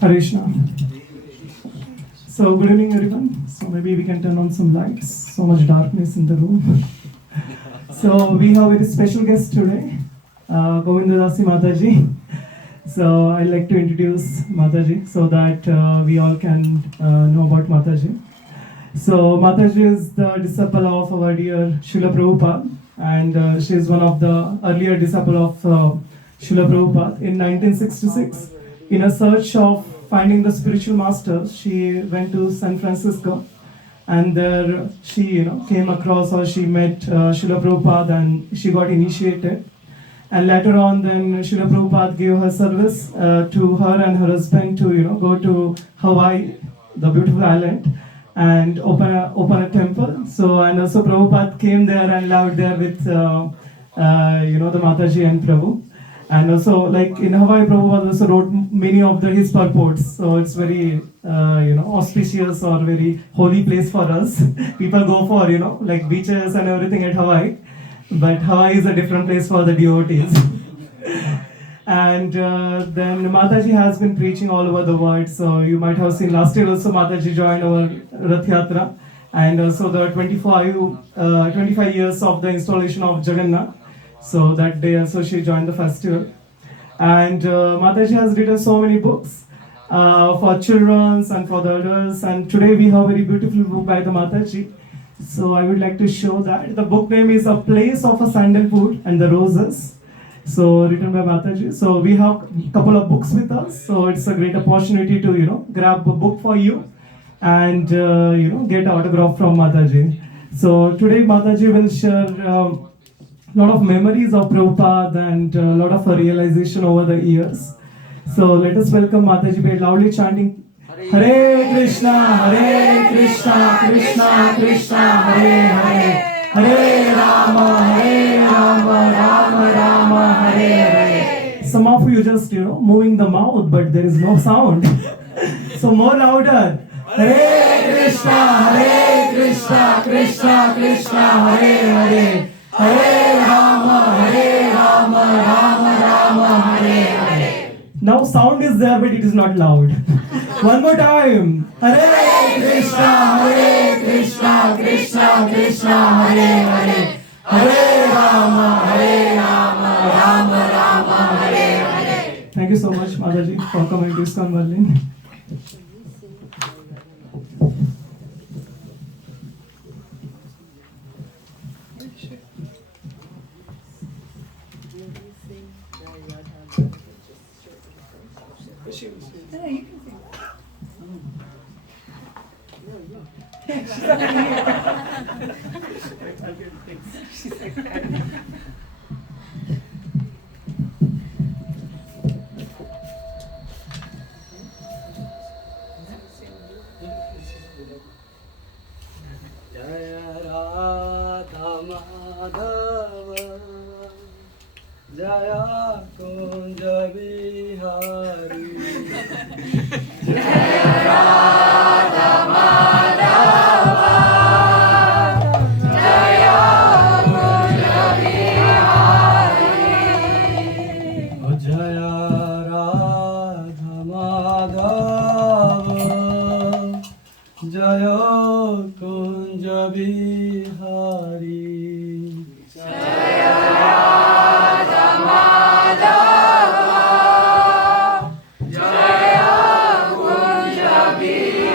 Hare Krishna. So, good evening, everyone. So, maybe we can turn on some lights. So much darkness in the room. So, we have a very special guest today, Govinda Dasi Mataji. So, I'd like to introduce Mataji so that we all can know about Mataji. So, Mataji is the disciple of our dear Srila Prabhupada, and she is one of the earlier disciple of Srila Prabhupada. In 1966, in a search of finding the spiritual master, she went to San Francisco, and there she came across, or she met Srila Prabhupada, and she got initiated. And later on, then Srila Prabhupada gave her service to her and her husband to go to Hawaii, the beautiful island, and open a temple. So, and also Prabhupada came there and lived there with the Mataji and Prabhu. And also, like in Hawaii, Prabhupada also wrote many of his purports. So it's very auspicious or very holy place for us. People go for like beaches and everything at Hawaii, but Hawaii is a different place for the devotees. And then Mataji has been preaching all over the world. So you might have seen last year also Mataji joined our Rath Yatra, and also the 25 years of the installation of Jagannath. So that day also she joined the festival. And Mataji has written so many books for children and for the elders. And today we have a very beautiful book by the Mataji. So I would like to show that. The book name is A Place of a Sandalwood and the Roses. So written by Mataji. So we have a couple of books with us. So it's a great opportunity to grab a book for you and get autograph from Mataji. So today Mataji will share lot of memories of Prabhupada and a lot of her realization over the years. So let us welcome Mataji by loudly chanting Hare Krishna, Krishna Krishna, Hare Hare, Hare Rama, Rama Rama, Hare Hare. Some of you just moving the mouth, but there is no sound. So more louder. Hare Krishna, Krishna Krishna, Hare Hare. Hare Rama, Rama, Hare Hare. Now sound is there, but it is not loud. One more time. Hare Krishna, Krishna Krishna, Hare Hare. Hare Rama, Rama, Hare Hare. Thank you so much, Mataji, for coming to ISKCON Berlin. Jaya Radha Madhava Jaya Kunja Bihari Jaya Radha Madhava Jaya Kunja Bihari Jaya Radha Madhava Jaya Kunja Bihari Jaya Radha Madhava Jaya Kunja Bihari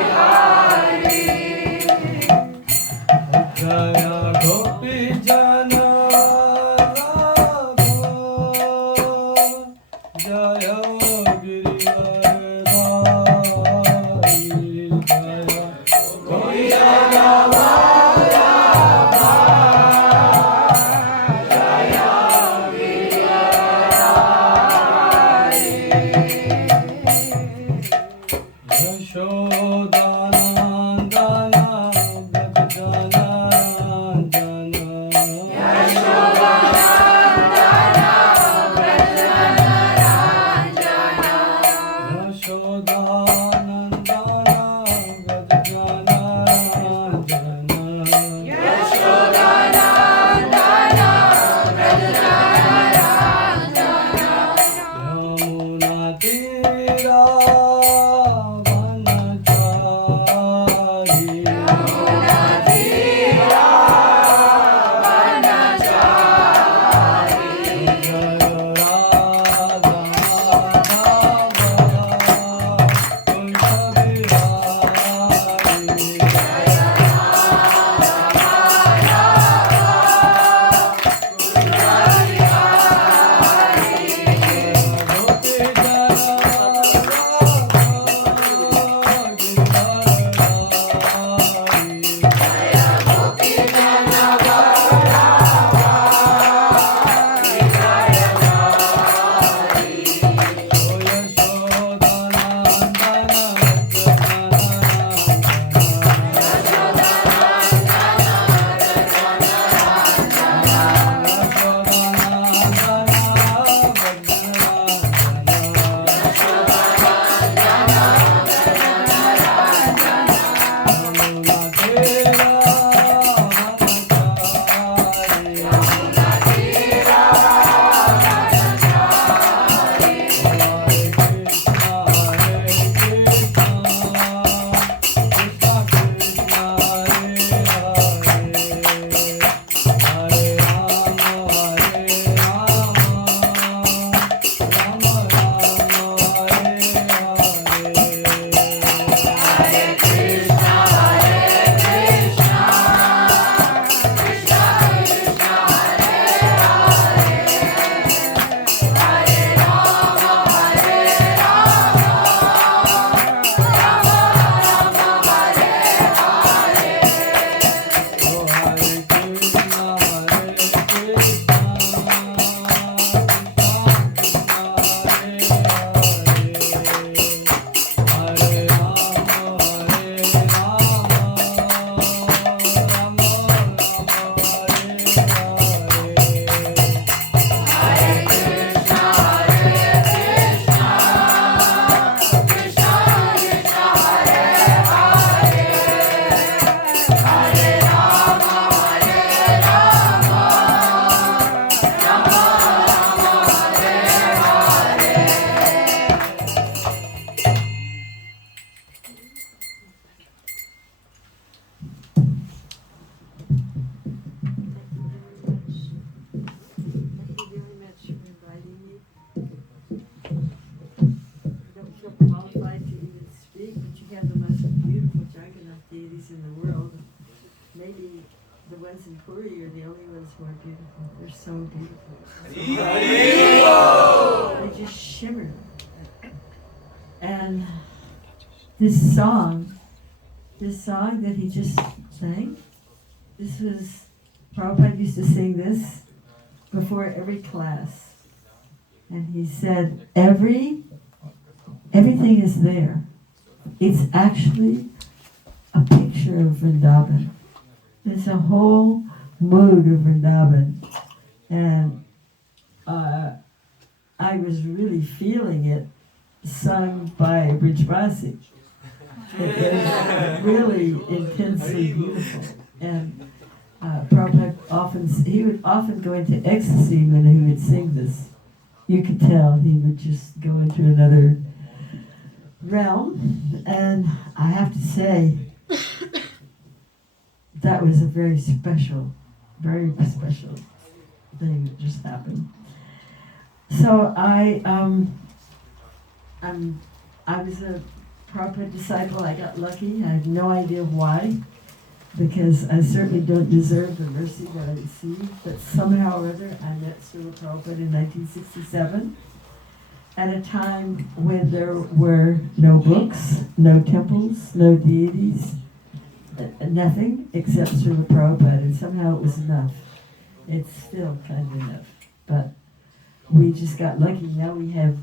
deities in the world. Maybe the ones in Puri are the only ones who are beautiful. They're so beautiful. They just shimmer. And this song that he just sang, Prabhupada used to sing this before every class. And he said, everything is there. It's actually a picture of Vrindavan. It's a whole mood of Vrindavan. And I was really feeling it sung by Brijvasi. It was really intensely beautiful. And Prabhupada he would often go into ecstasy when he would sing this. You could tell he would just go into another realm. And I have to say, that was a very special thing that just happened. So I was a Prabhupada disciple. I got lucky. I have no idea why, because I certainly don't deserve the mercy that I received. But somehow or other, I met Srila Prabhupada in 1967, at a time when there were no books, no temples, no deities, nothing except Srila Prabhupada, and somehow it was enough. It's still kind of enough, but we just got lucky. Now we have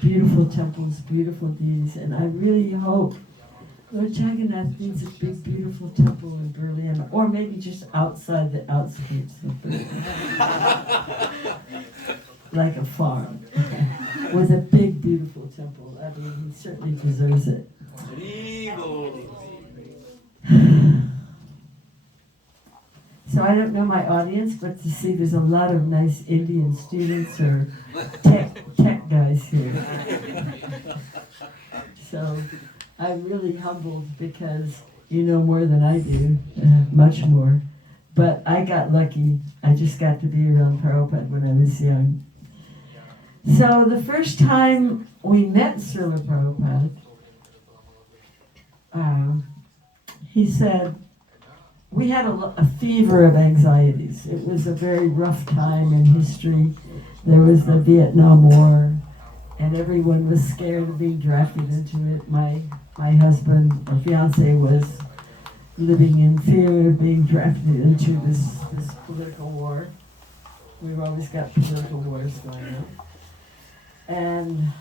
beautiful temples, beautiful deities, and I really hope Lord Jagannath needs a big, beautiful temple in Berlin, or maybe just outside the outskirts of Berlin. Like a farm, with a big, beautiful temple. I mean, he certainly deserves it. So I don't know my audience, but to see there's a lot of nice Indian students or tech guys here. So I'm really humbled because you know more than I do, much more. But I got lucky. I just got to be around Prabhupada when I was young. So the first time we met Srila Prabhupada, he said, we had a fever of anxieties. It was a very rough time in history. There was the Vietnam War, and everyone was scared of being drafted into it. My husband, or fiance, was living in fear of being drafted into this political war. We've always got political wars going on. And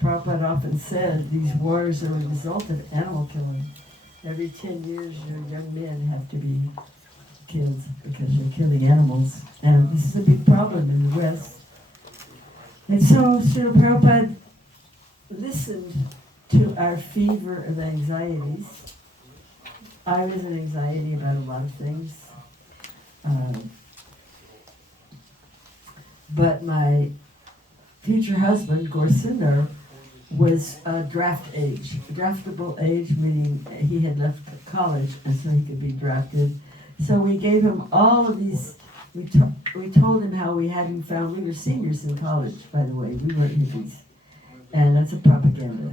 Prabhupada often said these wars are a result of animal killing. Every 10 years, your young men have to be killed because you're killing animals. And this is a big problem in the West. And so Srila Prabhupada listened to our fever of anxieties. I was in anxiety about a lot of things. But my future husband, Gaur-Sundar, was draftable age, meaning he had left college and so he could be drafted. So we gave him all of these, we told him how we hadn't found, we were seniors in college, by the way, we weren't hippies. And that's a propaganda,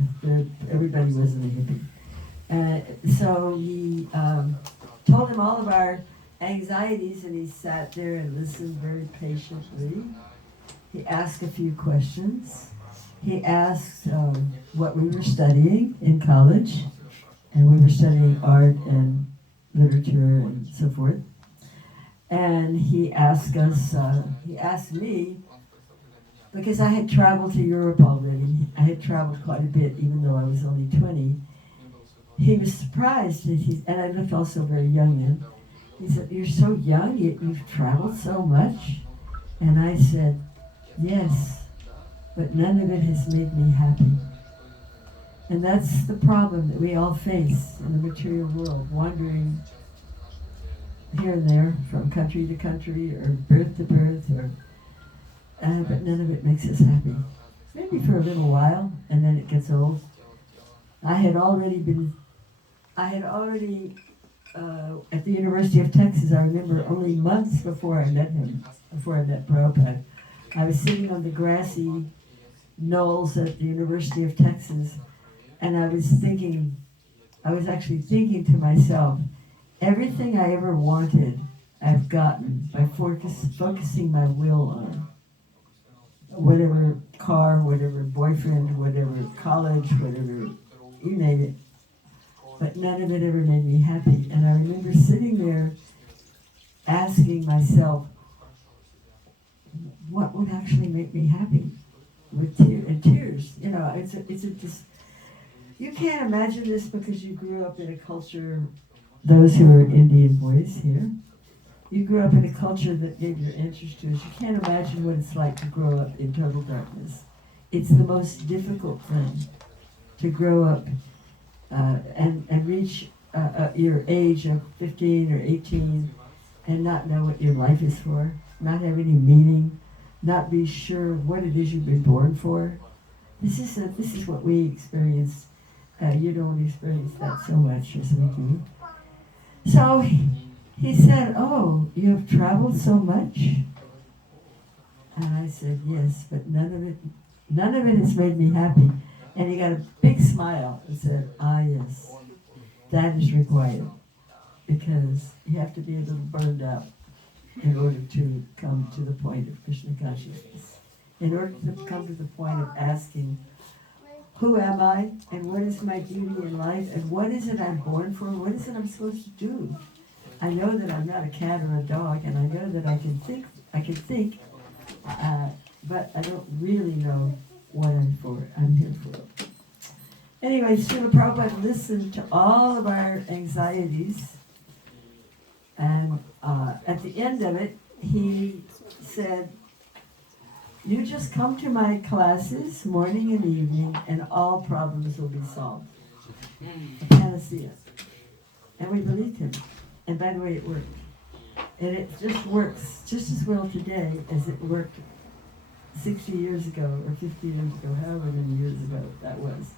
everybody wasn't a hippie. So he told him all of our anxieties, and he sat there and listened very patiently. He asked a few questions. He asked what we were studying in college, and we were studying art and literature and so forth. And he asked us, he asked me, because I had traveled to Europe already. I had traveled quite a bit, even though I was only 20. He was surprised, and I looked also very young then. He said, "You're so young, you've traveled so much?" And I said, "Yes. But none of it has made me happy." And that's the problem that we all face in the material world, wandering here and there from country to country or birth to birth, but none of it makes us happy. Maybe for a little while, and then it gets old. I had already at the University of Texas, I remember only months before I met Prabhupada, I was sitting on the grassy knolls at the University of Texas, and I was thinking, I was actually thinking to myself, everything I ever wanted, I've gotten by focusing my will on. Whatever car, whatever boyfriend, whatever college, whatever, you name it. But none of it ever made me happy. And I remember sitting there asking myself, what would actually make me happy? With tears. You know, it's just, you can't imagine this because you grew up in a culture, those who are Indian boys here, you grew up in a culture that gave your interest to us. You can't imagine what it's like to grow up in total darkness. It's the most difficult thing to grow up and reach your age of 15 or 18 and not know what your life is for, not have any meaning, not be sure what it is you've been born for. This is what we experience. You don't experience that so much as we do. So he said, "Oh, you have traveled so much?" And I said, "Yes, but none of it has made me happy." And he got a big smile and said, "Ah, yes, that is required, because you have to be a little burned out in order to come to the point of Krishna consciousness. In order to come to the point of asking, who am I, and what is my duty in life, and what is it I'm born for, what is it I'm supposed to do? I know that I'm not a cat or a dog, and I know that I can think, but I don't really know what I'm here for." Anyway, Srila Prabhupada listened to all of our anxieties, and at the end of it, he said, "You just come to my classes morning and evening, and all problems will be solved." A panacea. And we believed him. And by the way, it worked. And it just works just as well today as it worked 60 years ago or 50 years ago, however many years ago that was.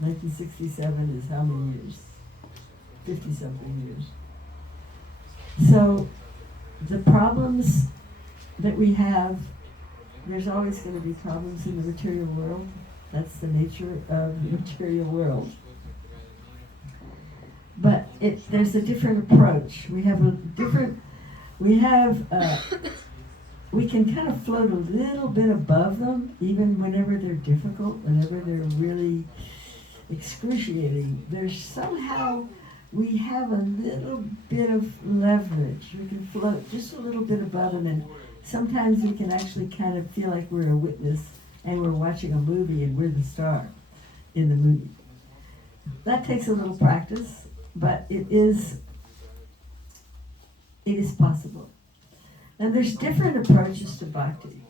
1967 is how many years? 50-something years. So the problems that we have, there's always going to be problems in the material world. That's the nature of the material world. But there's a different approach. We can kind of float a little bit above them, even whenever they're difficult, whenever they're really excruciating. We have a little bit of leverage. We can float just a little bit above them, and sometimes we can actually kind of feel like we're a witness and we're watching a movie and we're the star in the movie. That takes a little practice, but it is possible. And there's different approaches to bhakti.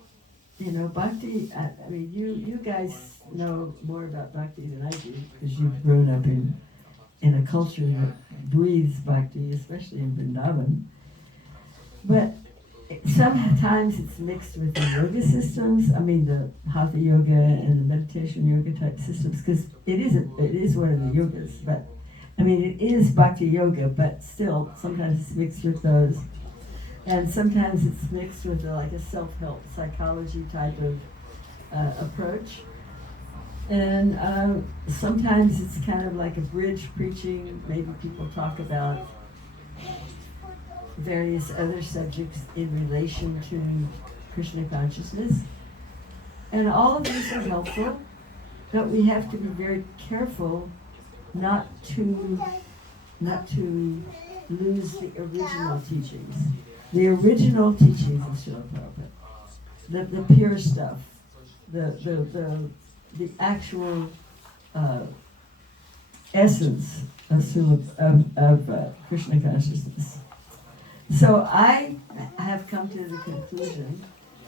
You know, bhakti, I mean, you guys know more about bhakti than I do, because you've grown up in a culture that breathes bhakti, especially in Vrindavan. But sometimes it's mixed with the yoga systems, I mean the hatha yoga and the meditation yoga type systems, because it is one of the yogas, but I mean it is bhakti yoga, but still sometimes it's mixed with those. And sometimes it's mixed with like a self-help psychology type of approach. And sometimes it's kind of like a bridge preaching. Maybe people talk about various other subjects in relation to Krishna consciousness. And all of these are helpful, but we have to be very careful not to lose the original teachings. The original teachings of Srila Prabhupada, the pure stuff, the actual essence of Krishna consciousness. So I have come to the conclusion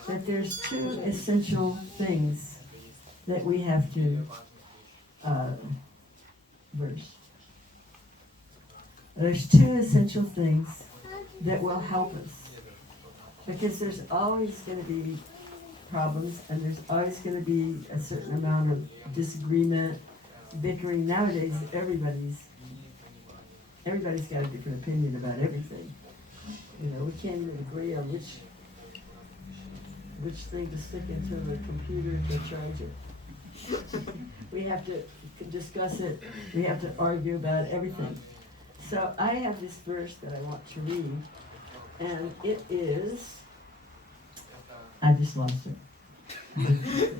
that there's two essential things that we have to verse. There's two essential things that will help us, because there's always going to be problems, and there's always going to be a certain amount of disagreement, bickering. Nowadays, everybody's got a different opinion about everything. You know, we can't even agree on which thing to stick into the computer to charge it. We have to can discuss it. We have to argue about everything. So I have this verse that I want to read, and it is, I just lost it.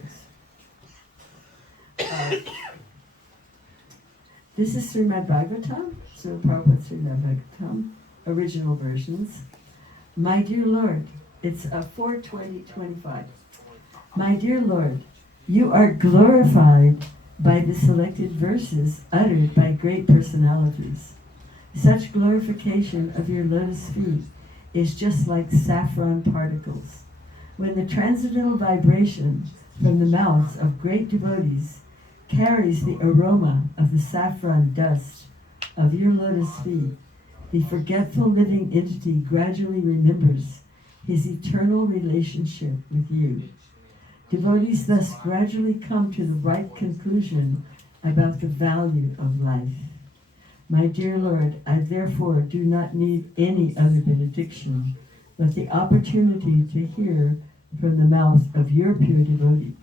This is Srimad Bhagavatam, so Prabhupada Srimad Bhagavatam, original versions. My dear Lord, it's 4:20:25. My dear Lord, you are glorified by the selected verses uttered by great personalities. Such glorification of your lotus feet is just like saffron particles. When the transcendental vibration from the mouths of great devotees carries the aroma of the saffron dust of your lotus feet, the forgetful living entity gradually remembers his eternal relationship with you. Devotees thus gradually come to the right conclusion about the value of life. My dear Lord, I therefore do not need any other benediction, but the opportunity to hear from the mouth of your pure devotee.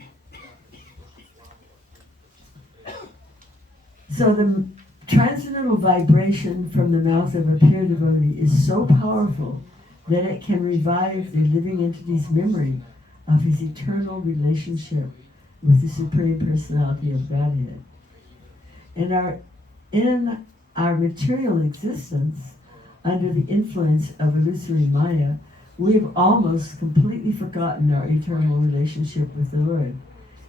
So the transcendental vibration from the mouth of a pure devotee is so powerful that it can revive the living entity's memory of his eternal relationship with the Supreme Personality of Godhead. In our material existence, under the influence of illusory Maya, we've almost completely forgotten our eternal relationship with the Lord.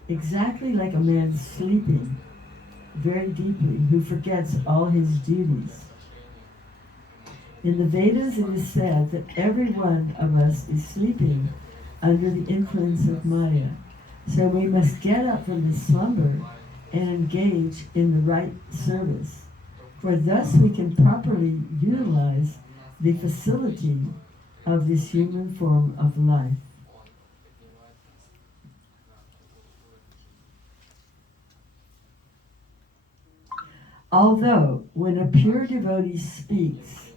Exactly like a man sleeping very deeply who forgets all his duties. In the Vedas it is said that every one of us is sleeping under the influence of Maya. So we must get up from this slumber and engage in the right service. For thus we can properly utilize the facility of this human form of life. Although when a pure devotee speaks,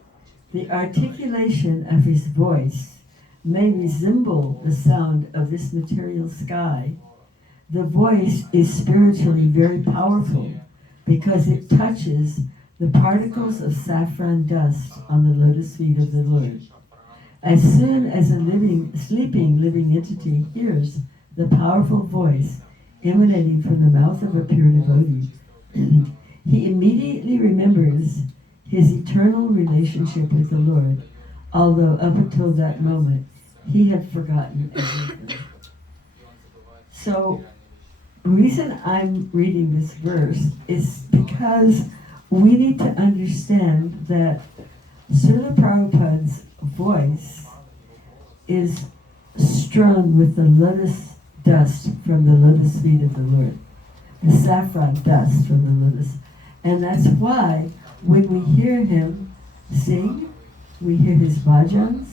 the articulation of his voice may resemble the sound of this material sky, the voice is spiritually very powerful because it touches the particles of saffron dust on the lotus feet of the Lord. As soon as a sleeping living entity hears the powerful voice emanating from the mouth of a pure devotee, he immediately remembers his eternal relationship with the Lord, although up until that moment he had forgotten everything. So, the reason I'm reading this verse is because we need to understand that Srila Prabhupada's voice is strewn with the lotus dust from the lotus feet of the Lord, the saffron dust from the lotus. And that's why when we hear him sing, we hear his bhajans,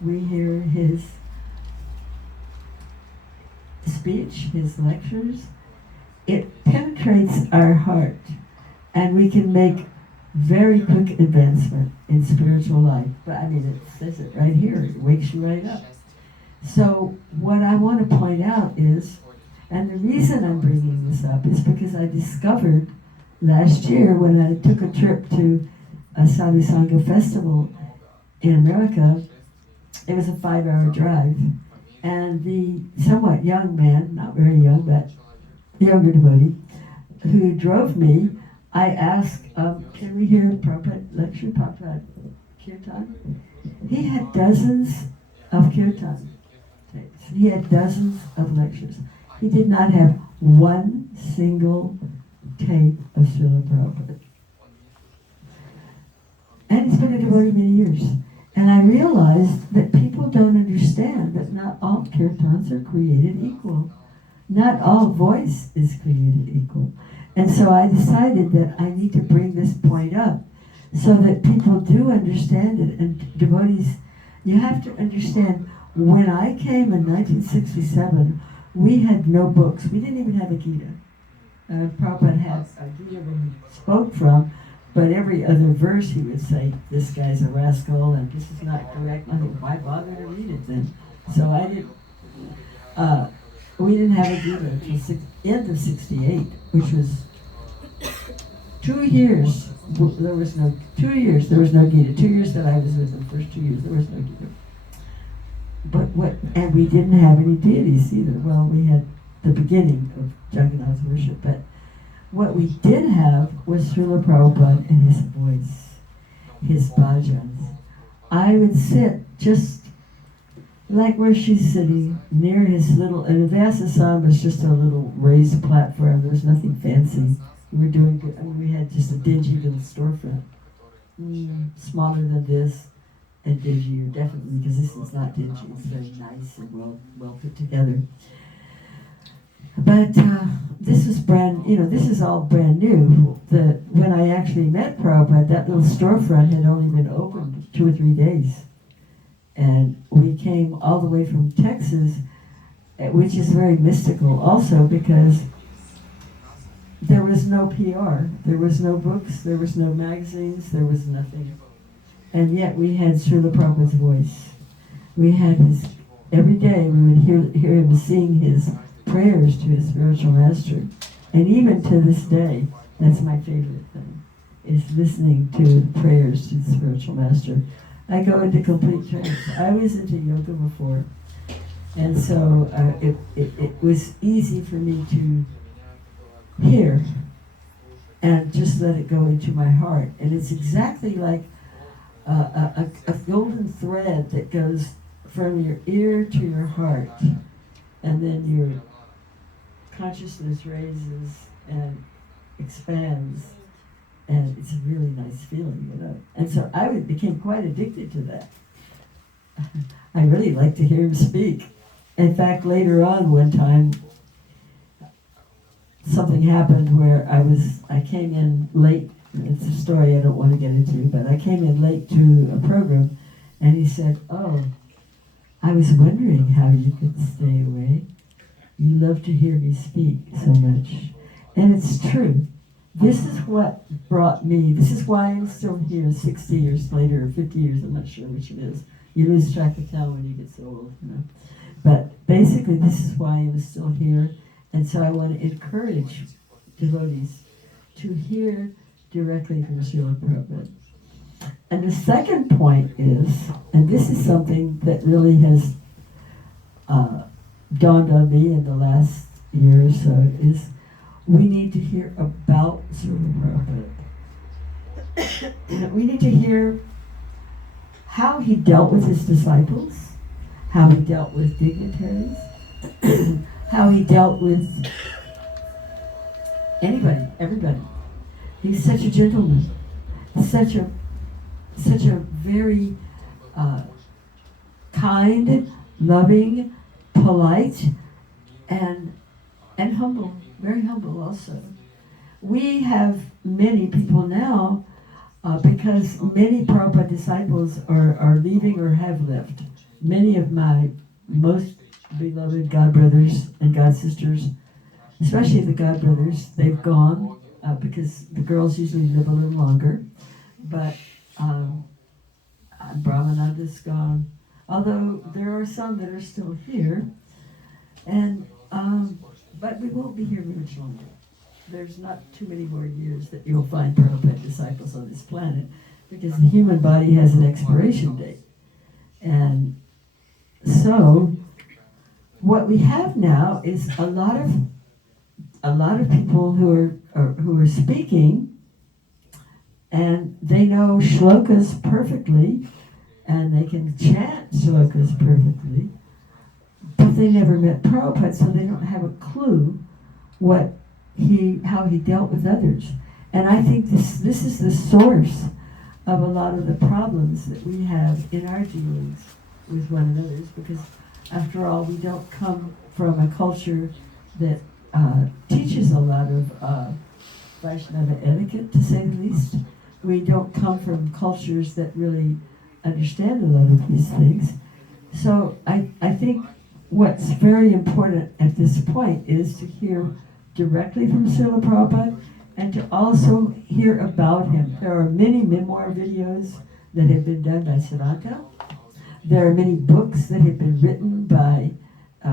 we hear his speech, his lectures, it penetrates our heart and we can make very quick advancement in spiritual life. But I mean, it says it right here, it wakes you right up. So what I want to point out is, and the reason I'm bringing this up is because I discovered last year when I took a trip to a Sadhu Sangha festival in America, it was a 5-hour drive, and the somewhat young man, not very young, but younger devotee, who drove me, I asked, can we hear Prabhupada lecture, Prabhupada Kirtan? He had dozens of Kirtan tapes. He had dozens of lectures. He did not have one single tape of Srila Prabhupada. And he's been a devotee many years. And I realized that people don't understand that not all kirtans are created equal. Not all voice is created equal. And so I decided that I need to bring this point up so that people do understand it. And devotees, you have to understand, when I came in 1967, we had no books. We didn't even have a Gita. Prabhupada had a Gita that he spoke from, but every other verse he would say, this guy's a rascal and this is not correct. I mean, why bother to read it then? So I didn't, we didn't have a Gita until end of 68, which was 2 years, there was no, 2 years, there was no Gita. 2 years that I was with him, first 2 years, there was no Gita. But and we didn't have any deities either. Well, we had the beginning of Jagannath worship, but what we did have was Srila Prabhupada and his voice, his bhajans. I would sit just like where she's sitting, near his little, and Vyasa-san was just a little raised platform. There was nothing fancy. We were doing good. I mean, we had just a dingy little storefront, smaller than this, and dingier, definitely, because this is not dingy. It's very nice and well put together. But this was this is all brand new. When I actually met Prabhupada, that little storefront had only been opened 2 or 3 days. And we came all the way from Texas, which is very mystical also because there was no PR, there was no books, there was no magazines, there was nothing. And yet we had Srila Prabhupada's voice. We had every day we would hear him sing his prayers to his spiritual master. And even to this day, that's my favorite thing, is listening to the prayers to the spiritual master. I go into complete trance. I was into yoga before, and so it was easy for me to hear and just let it go into my heart. And it's exactly like a golden thread that goes from your ear to your heart, and then your consciousness raises and expands, and it's a really nice feeling, And so I became quite addicted to that. I really like to hear him speak. In fact, later on one time, something happened where I came in late. It's a story I don't want to get into, but I came in late to a program, and he said, "Oh, I was wondering how you could stay away. You love to hear me speak so much." And it's true. This is what brought me, this is why I'm still here 60 years later, or 50 years, I'm not sure which it is. You lose track of time when you get so old, But basically, this is why I'm still here. And so I want to encourage devotees to hear directly from Srila Prabhupada. And the second point is, and this is something that really has dawned on me in the last year or so, is we need to hear about Srila Prabhupada. We need to hear how he dealt with his disciples, how he dealt with dignitaries, how he dealt with anybody, everybody. He's such a gentleman, such a very kind, loving, polite, and humble, very humble also. We have many people now, because many Prabhupada disciples are leaving or have left. Many of my most beloved godbrothers and godsisters, especially the godbrothers, they've gone because the girls usually live a little longer. But Brahmananda's gone. Although there are some that are still here, and but we won't be here much longer. There's not too many more years that you'll find Prabhupada disciples on this planet, because the human body has an expiration date. And so what we have now is a lot of people who are speaking, and they know shlokas perfectly, and they can chant shlokas perfectly, but they never met Prabhupada, so they don't have a clue how he dealt with others. And I think this is the source of a lot of the problems that we have in our dealings with one another, because after all, we don't come from a culture that teaches a lot of Vaishnava etiquette, to say the least. We don't come from cultures that really understand a lot of these things. So I think what's very important at this point is to hear directly from Srila Prabhupada and to also hear about him. There are many memoir videos that have been done by Siddhanta. There are many books that have been written by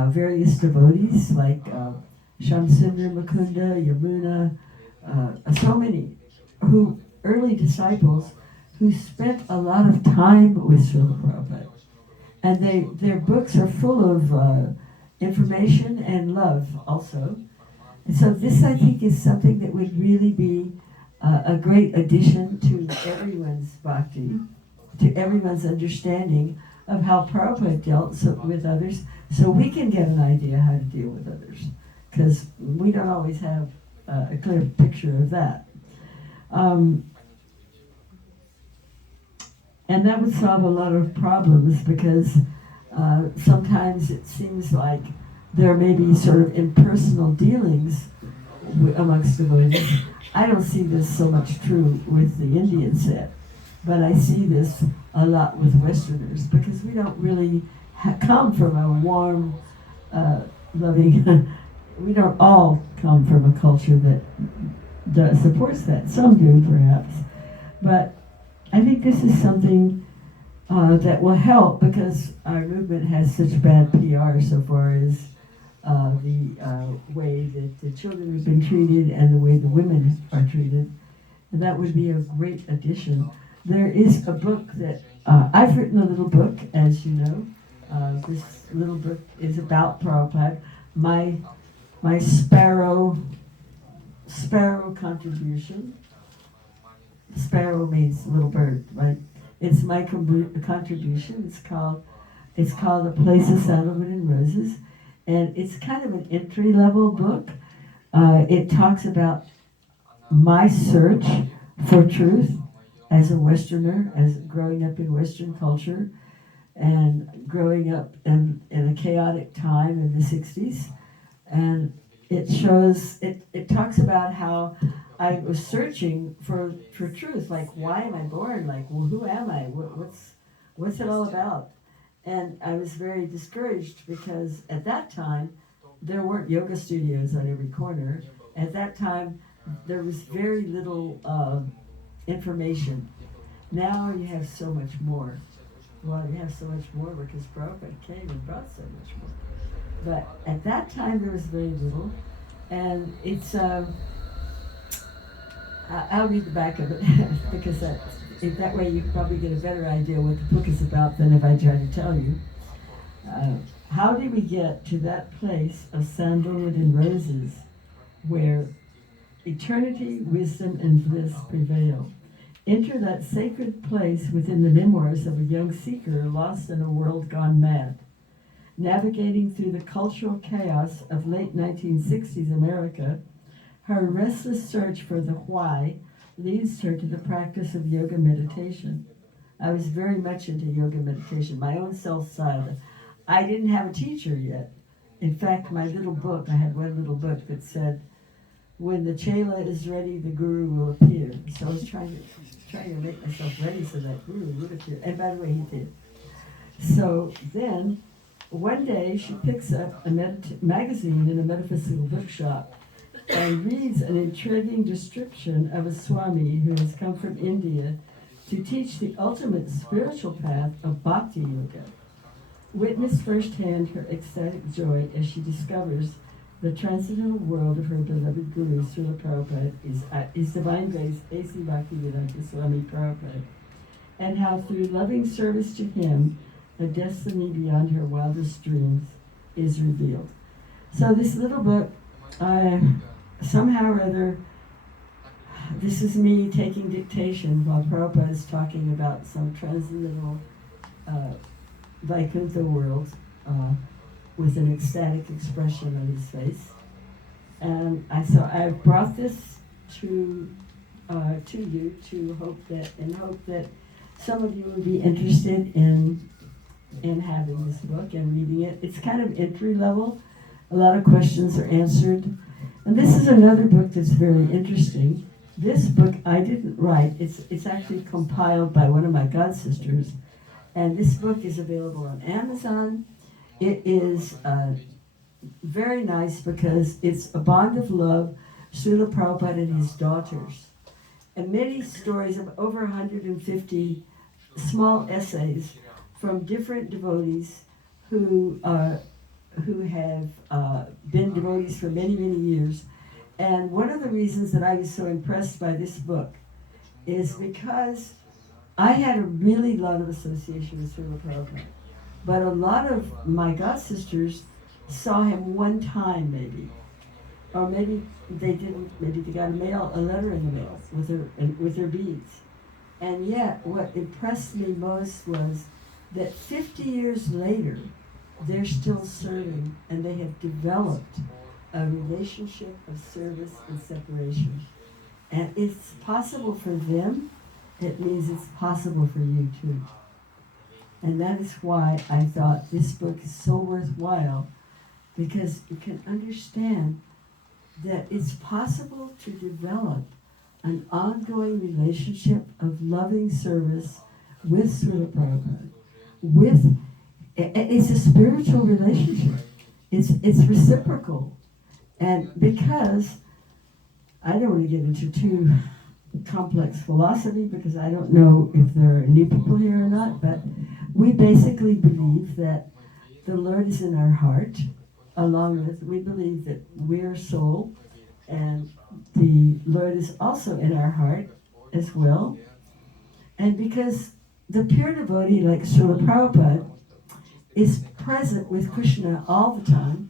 various devotees like Shamsundar Mukunda, Yamuna, so many. early disciples who spent a lot of time with Srila Prabhupada. And their books are full of information and love also. And so this, I think, is something that would really be a great addition to everyone's bhakti, to everyone's understanding of how Prabhupada dealt with others, so we can get an idea how to deal with others, because we don't always have a clear picture of that. And that would solve a lot of problems, because sometimes it seems like there may be sort of impersonal dealings amongst devotees. I don't see this so much true with the Indian set, but I see this a lot with Westerners, because we don't really come from a warm, loving, we don't all come from a culture that supports that. Some do, perhaps. But I think this is something that will help, because our movement has such bad PR so far as the way that the children have been treated and the way the women are treated. And that would be a great addition. There is a book that I've written a little book, as you know. This little book is about Prabhupada. My sparrow contribution. Sparrow means little bird, right? It's my contribution. It's called A Place of Sandalwood and Roses, and it's kind of an entry-level book. It talks about my search for truth as a Westerner, as growing up in Western culture, and growing up in a chaotic time in the 60s. And it talks about how I was searching for truth, like, why am I born? Like, well, who am I? What's it all about? And I was very discouraged, because at that time, there weren't yoga studios on every corner. At that time, there was very little information. Now you have so much more. Well, you have so much more because Prabhupada came and brought so much more. But at that time, there was very little. And it's, I'll read the back of it, because that way you can probably get a better idea what the book is about than if I try to tell you. How do we get to that place of sandalwood and roses where eternity, wisdom, and bliss prevail? Enter that sacred place within the memoirs of a young seeker lost in a world gone mad. Navigating through the cultural chaos of late 1960s America, her restless search for the why leads her to the practice of yoga meditation. I was very much into yoga meditation, my own self-side. I didn't have a teacher yet. In fact, my little book, I had one little book that said, when the chela is ready, the guru will appear. So I was trying to make myself ready so that guru would appear. And by the way, he did. So then, one day, she picks up a magazine in a metaphysical bookshop and reads an intriguing description of a Swami who has come from India to teach the ultimate spiritual path of Bhakti Yoga. Witness firsthand her ecstatic joy as she discovers the transcendental world of her beloved Guru, Srila Prabhupada, is Divine Grace A.C. Bhaktivedanta Swami Prabhupada, and how through loving service to him, a destiny beyond her wildest dreams is revealed. So this little book, somehow or other, this is me taking dictation while Prabhupada is talking about some transcendental Vaikuntha world with an ecstatic expression on his face. And I brought this to you to hope that some of you will be interested in having this book and reading it. It's kind of entry level. A lot of questions are answered. And this is another book that's very interesting. This book I didn't write. It's actually compiled by one of my god sisters. And this book is available on Amazon. It is very nice because it's a bond of love, Srila Prabhupada and his daughters. And many stories of over 150 small essays from different devotees who have been devotees for many, many years. And one of the reasons that I was so impressed by this book is because I had a really lot of association with Srila Prabhupada. But a lot of my god sisters saw him one time maybe. Or maybe they didn't, maybe they got a letter in the mail with her beads. And yet what impressed me most was that 50 years later, they're still serving and they have developed a relationship of service and separation. And it's possible for them, it means it's possible for you too. And that is why I thought this book is so worthwhile, because you can understand that it's possible to develop an ongoing relationship of loving service with Srila Prabhupada. It's a spiritual relationship. It's reciprocal. And because I don't want to get into too complex philosophy, because I don't know if there are new people here or not, but we basically believe that the Lord is in our heart, along with, we believe that we're soul, and the Lord is also in our heart as well. And because the pure devotee, like Srila Prabhupada, is present with Krishna all the time,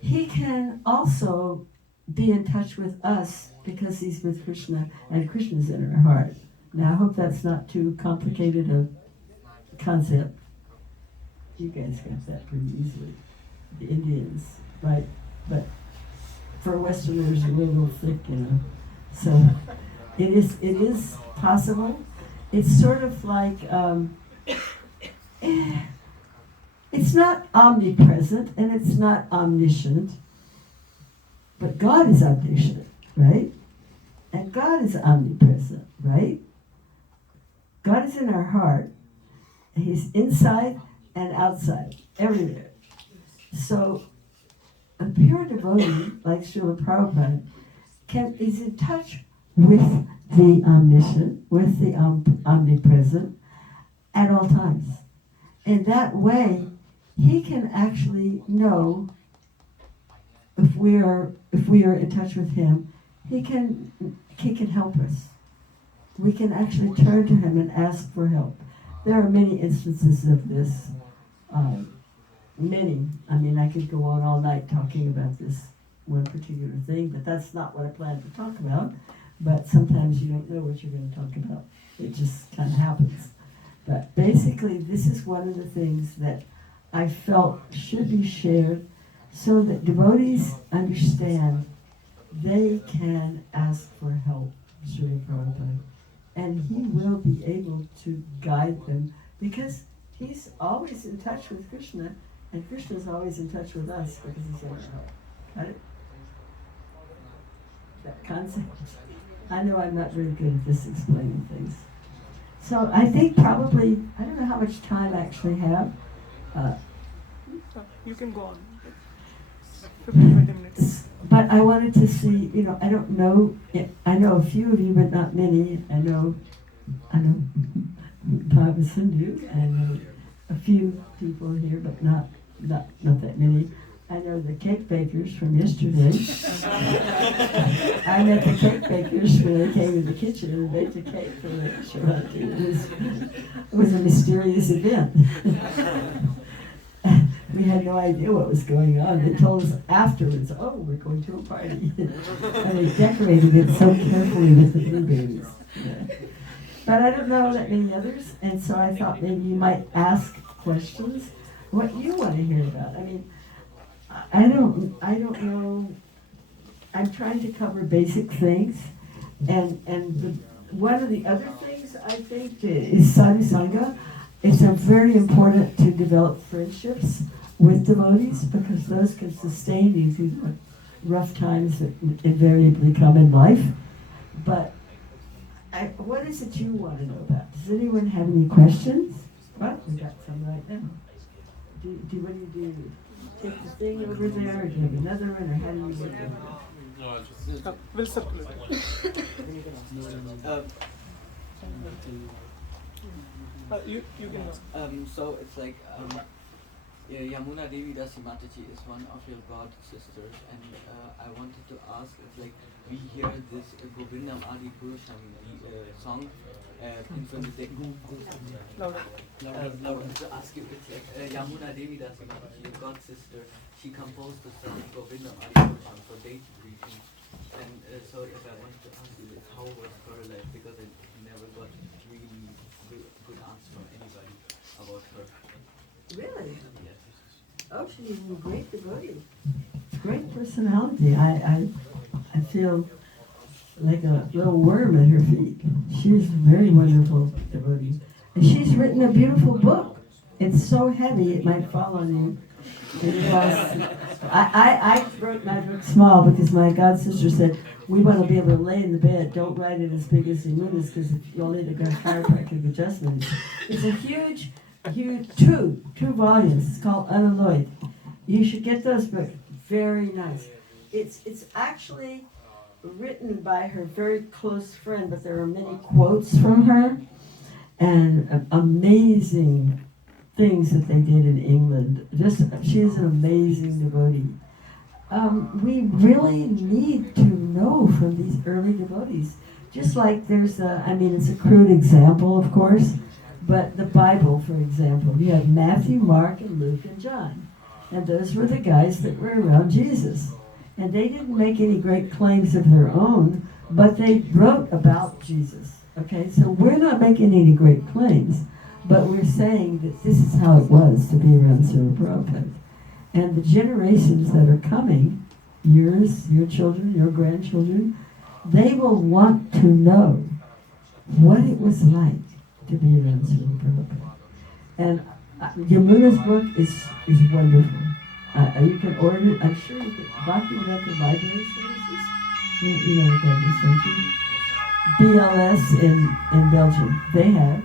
he can also be in touch with us because he's with Krishna and Krishna's in our heart. Now I hope that's not too complicated a concept. You guys got that pretty easily. The Indians, right? But for Westerners, we're a little thick, you know. So it is possible. It's sort of like it's not omnipresent and it's not omniscient, but God is omniscient, right? And God is omnipresent, right? God is in our heart. He's inside and outside, everywhere. So a pure devotee like Srila Prabhupada is in touch with the omniscient, with the omnipresent at all times. And that way, he can actually know if we are in touch with him. He can help us. We can actually turn to him and ask for help. There are many instances of this. Many. I mean, I could go on all night talking about this one particular thing, but that's not what I planned to talk about. But sometimes you don't know what you're going to talk about. It just kind of happens. But basically, this is one of the things that I felt should be shared so that devotees understand they can ask for help, Srila Prabhupada. And he will be able to guide them because he's always in touch with Krishna, and Krishna is always in touch with us because he's in our heart. Got it? That concept? I know I'm not very good at this explaining things. So I think probably, I don't know how much time I actually have. You can go on. 15-20 minutes. But I wanted to see, I don't know, I know a few of you, but not many. I know Baba Sindhu, I know a few people here, but not that many. I know the cake bakers from yesterday. I met the cake bakers when they came in the kitchen and baked a cake for the Shivaji. It was a mysterious event. We had no idea what was going on. They told us afterwards, oh, we're going to a party. And they decorated it so carefully with the blueberries. Yeah. But I don't know that many others, and so I thought maybe you might ask questions, what you want to hear about. I mean, I don't know. I'm trying to cover basic things, and one of the other things I think is sadhu sangha. It's very important to develop friendships with devotees because those can sustain you through the rough times that invariably come in life. But what is it you want to know about? Does anyone have any questions? Well, we got some right now. What do you do? Take the thing over there, or do you have another one, or how do you work it? We'll circulate. You can go. So it's like Yamuna Devi Dasi Mataji is one of your god sisters, and I wanted to ask ask if like we hear this Govindam Adi Purusham song in front of the to ask you, it's like Yamuna Devi Das, your god sister, she composed the song Govindam Adi Purusham for deity greeting. And so if I wanted to ask you, like, how was her life? Because I never got really good answer from anybody about her. Really? Yes. Oh, she's a great devotee. Great personality. I feel like a little worm at her feet. She's a very wonderful devotee. And she's written a beautiful book. It's so heavy it might fall on you. Because I wrote my book small because my god sister said, we want to be able to lay in the bed. Don't write it as big as the Munas because you'll need a chiropractic adjustment. It's a huge, two volumes. It's called Unalloyed. You should get those books. Very nice. It's actually written by her very close friend, but there are many quotes from her and amazing things that they did in England. She's an amazing devotee. We really need to know from these early devotees. Just like there's it's a crude example, of course, but the Bible, for example, you have Matthew, Mark, and Luke, and John. And those were the guys that were around Jesus. And they didn't make any great claims of their own, but they wrote about Jesus. Okay, so we're not making any great claims, but we're saying that this is how it was to be around Srila Prabhupada. And the generations that are coming, yours, your children, your grandchildren, they will want to know what it was like to be around Srila Prabhupada. And Yamuna's book is wonderful. You can order it. I'm sure you can. Bhakti Vedanta Library Services. You know what that is, don't you? BLS in Belgium. They have.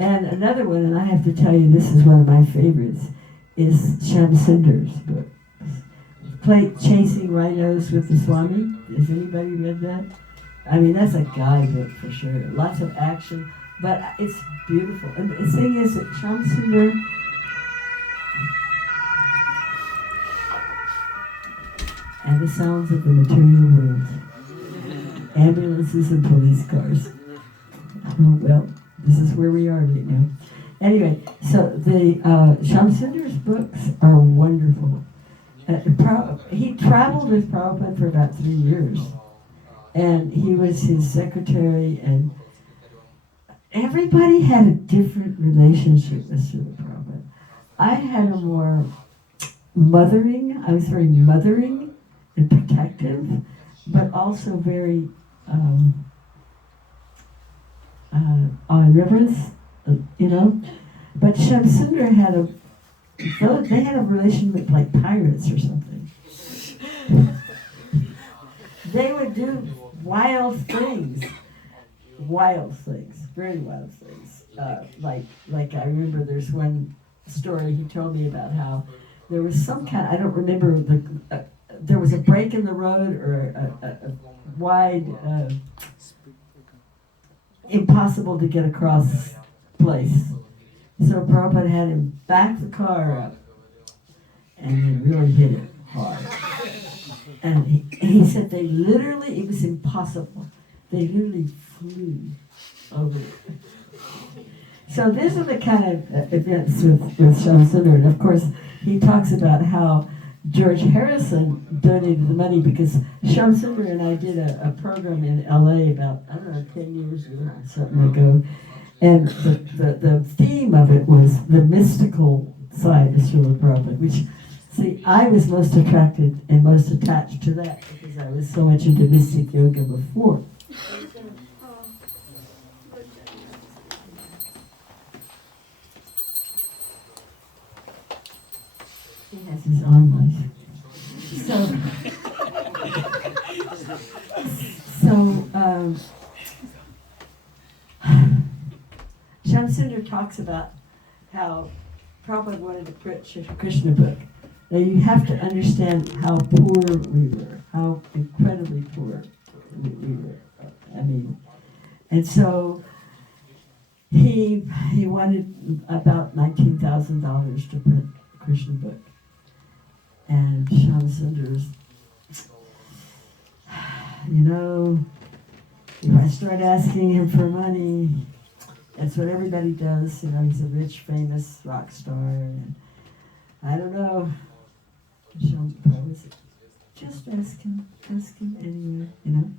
And another one, and I have to tell you, this is one of my favorites, is Shyam Sundar's book. Chasing Rhinos with the Swami. Has anybody read that? I mean, that's a guide book for sure. Lots of action, but it's beautiful. And the thing is that Shyam Sundar, and the sounds of the material world. Ambulances and police cars. Oh, well, this is where we are right now. Anyway, so the Shyam Sundar's books are wonderful. He traveled with Prabhupada for about 3 years. And he was his secretary, and everybody had a different relationship with Srila Prabhupada. I had a more I was very mothering and protective, but also very on reverence, But Shyam Sundar they had a relationship like pirates or something. They would do wild things, very wild things. Like I remember there's one story he told me about how there was some kind, I don't remember, there was a break in the road or a wide, impossible to get across place. So Prabhupada had him back the car up and then really hit it hard. And he said it was impossible. They literally flew over it. So these are the kind of events with Shyam Sundar. And of course, he talks about how George Harrison donated the money because Shyam Sundar and I did a program in LA about, 10 years or something ago. And the theme of it was the mystical side of Srila Prabhupada, which, see, I was most attracted and most attached to that because I was so much into mystic yoga before. He has his arm life. Shyam Sundar talks about how Prabhupada wanted to print a Krishna book. Now you have to understand how poor we were, how incredibly poor we were. And so he wanted about $19,000 to print a Krishna book. And Shyam Sundar's you know, if I start asking him for money, that's what everybody does. You know, he's a rich, famous rock star. And I don't know. Shalom Prabhupada said, just ask him anyway, you know.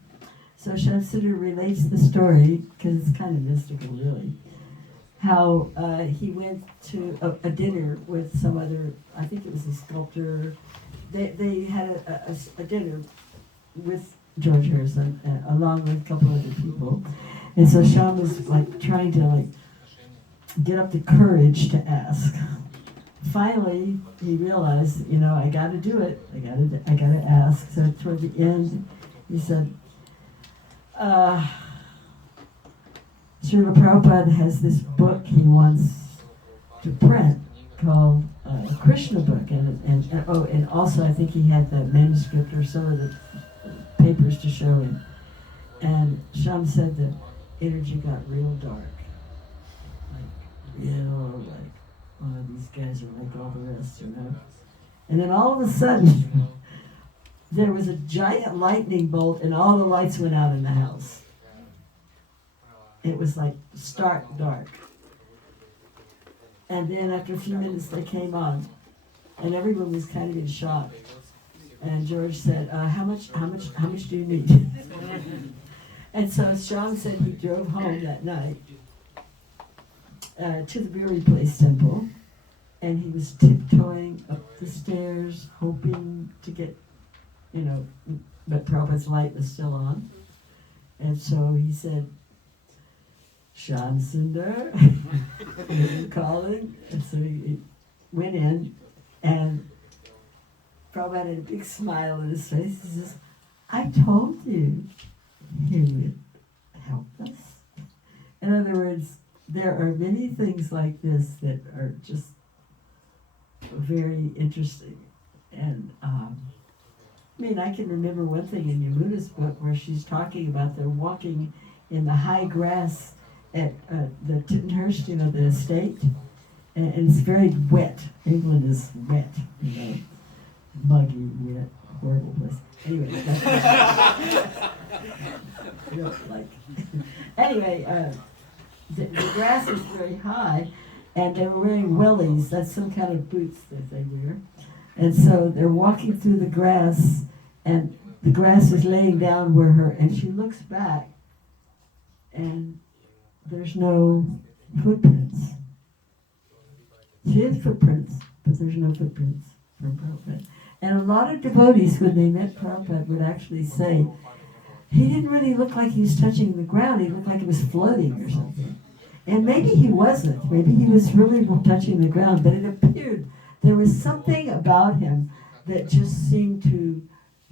So Shamsudar relates the story, because it's kind of mystical, really, how he went to a dinner with some other, I think it was a sculptor. They had a dinner with George Harrison, along with a couple other people. And so Sham was like trying to like get up the courage to ask. Finally, he realized, you know, I got to do it. I got to ask. So toward the end, he said, Srila Prabhupada has this book he wants to print called Krishna Book, and also I think he had the manuscript or some of the papers to show him. And Sham said the energy got real dark, oh, these guys are like all the rest, you know. And then all of a sudden, there was a giant lightning bolt, and all the lights went out in the house. It was like stark dark. And then after a few minutes, they came on, and everyone was kind of in shock. And George said, "How much do you need?" And so Sham said he drove home that night to the Beauty Place temple, and he was tiptoeing up the stairs, hoping to get, you know, but Prabhupada's light was still on. And so he said, "Sham Sundar," calling. And so he went in, and Prabhupada had a big smile on his face. He says, "I told you he would help us." In other words, there are many things like this that are just very interesting. And I can remember one thing in Yamuna's book where she's talking about they're walking in the high grass at the Tittenhurst, you know, the estate, and it's very wet. England is wet, you know, muggy, wet, horrible place. Anyway, the grass is very high, and they were wearing wellies. That's some kind of boots that they wear. And so they're walking through the grass, and the grass is laying down where her, and she looks back, and there's no footprints. She has footprints, but there's no footprints from Prabhupada. And a lot of devotees, when they met Prabhupada, would actually say, he didn't really look like he was touching the ground, he looked like he was floating or something. And maybe he wasn't, maybe he was really touching the ground, but it appeared there was something about him that just seemed to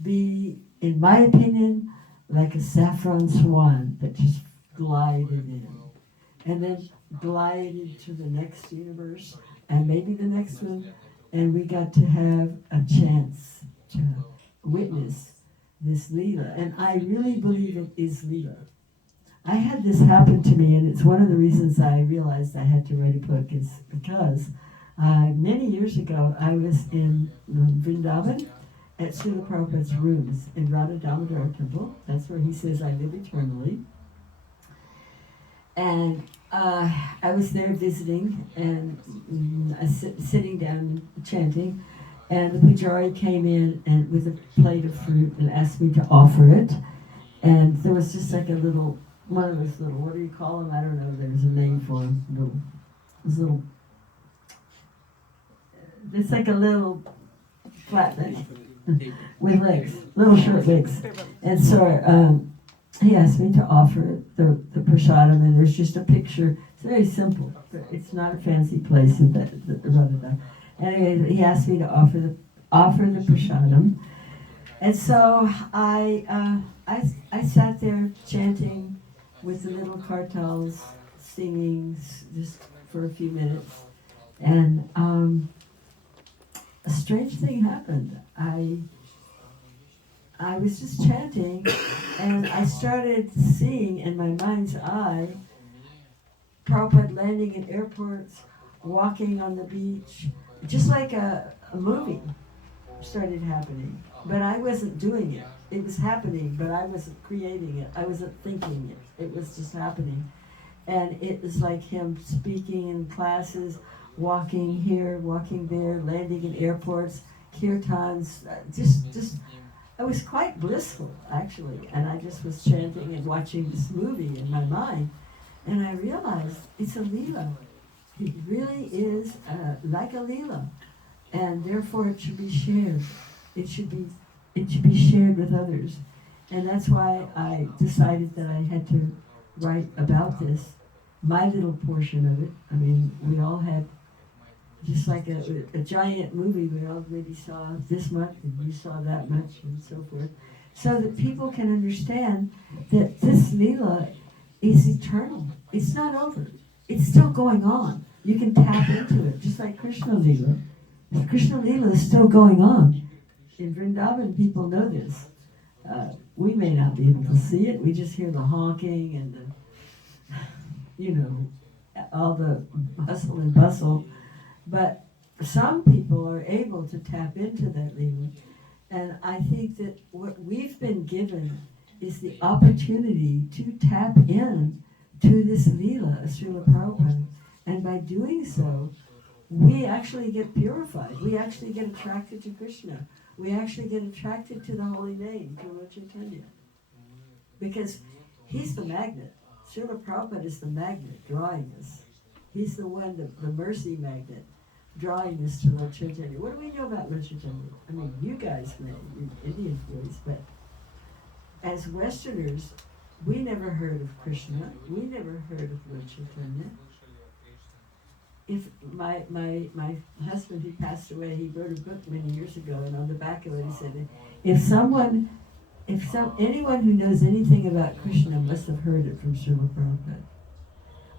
be, in my opinion, like a saffron swan that just glided in. And then glided to the next universe, and maybe the next one, and we got to have a chance to witness this Leela. And I really believe it is Leela. I had this happen to me, and it's one of the reasons I realized I had to write a book, is because many years ago I was in Vrindavan at Srila Prabhupada's rooms in Radha Damodar Temple. That's where he says, "I live eternally." And I was there visiting, and sitting down chanting, and the Pujari came in and with a plate of fruit and asked me to offer it. And there was just like a little, one of those little, what do you call them? I don't know, there's a name for them. It's like a little flat thing with legs, little short legs. And so he asked me to offer the prasadam, and there's just a picture. It's very simple. It's not a fancy place in the Radha. Anyway, he asked me to offer the prasadam, and so I sat there chanting with the little kartals, singing just for a few minutes, and a strange thing happened. I was just chanting, and I started seeing in my mind's eye Prabhupada landing in airports, walking on the beach, just like a movie started happening. but I wasn't doing it. It was happening, but I wasn't creating it. I wasn't thinking it. It was just happening. And it was like him speaking in classes, walking here, walking there, landing in airports, kirtans, just, it was quite blissful, actually. And I just was chanting and watching this movie in my mind. And I realized it's a Leela. It really is like a Leela. And therefore it should be shared. It should be shared with others. And that's why I decided that I had to write about this, my little portion of it. I mean, we all had, just like a giant movie, we all maybe saw this much, and you saw that much, and so forth. So that people can understand that this Leela is eternal. It's not over. It's still going on. You can tap into it, just like Krishna Leela. Krishna Leela is still going on. In Vrindavan, people know this. We may not be able to see it. We just hear the honking and all the hustle and bustle. But some people are able to tap into that Leela. And I think that what we've been given is the opportunity to tap in to this Leela of Srila Prabhupada. And by doing so, we actually get purified. We actually get attracted to Krishna. We actually get attracted to the holy name, to Lord Chaitanya. Because he's the magnet. Srila Prabhupada is the magnet drawing us. He's the one, the mercy magnet, drawing us to Lord Chaitanya. What do we know about Lord Chaitanya? I mean, you guys may, in Indian voice, but as Westerners, we never heard of Krishna. We never heard of Lord Chaitanya. If my husband, he passed away, he wrote a book many years ago, and on the back of it he said, anyone who knows anything about Krishna must have heard it from Srila Prabhupada.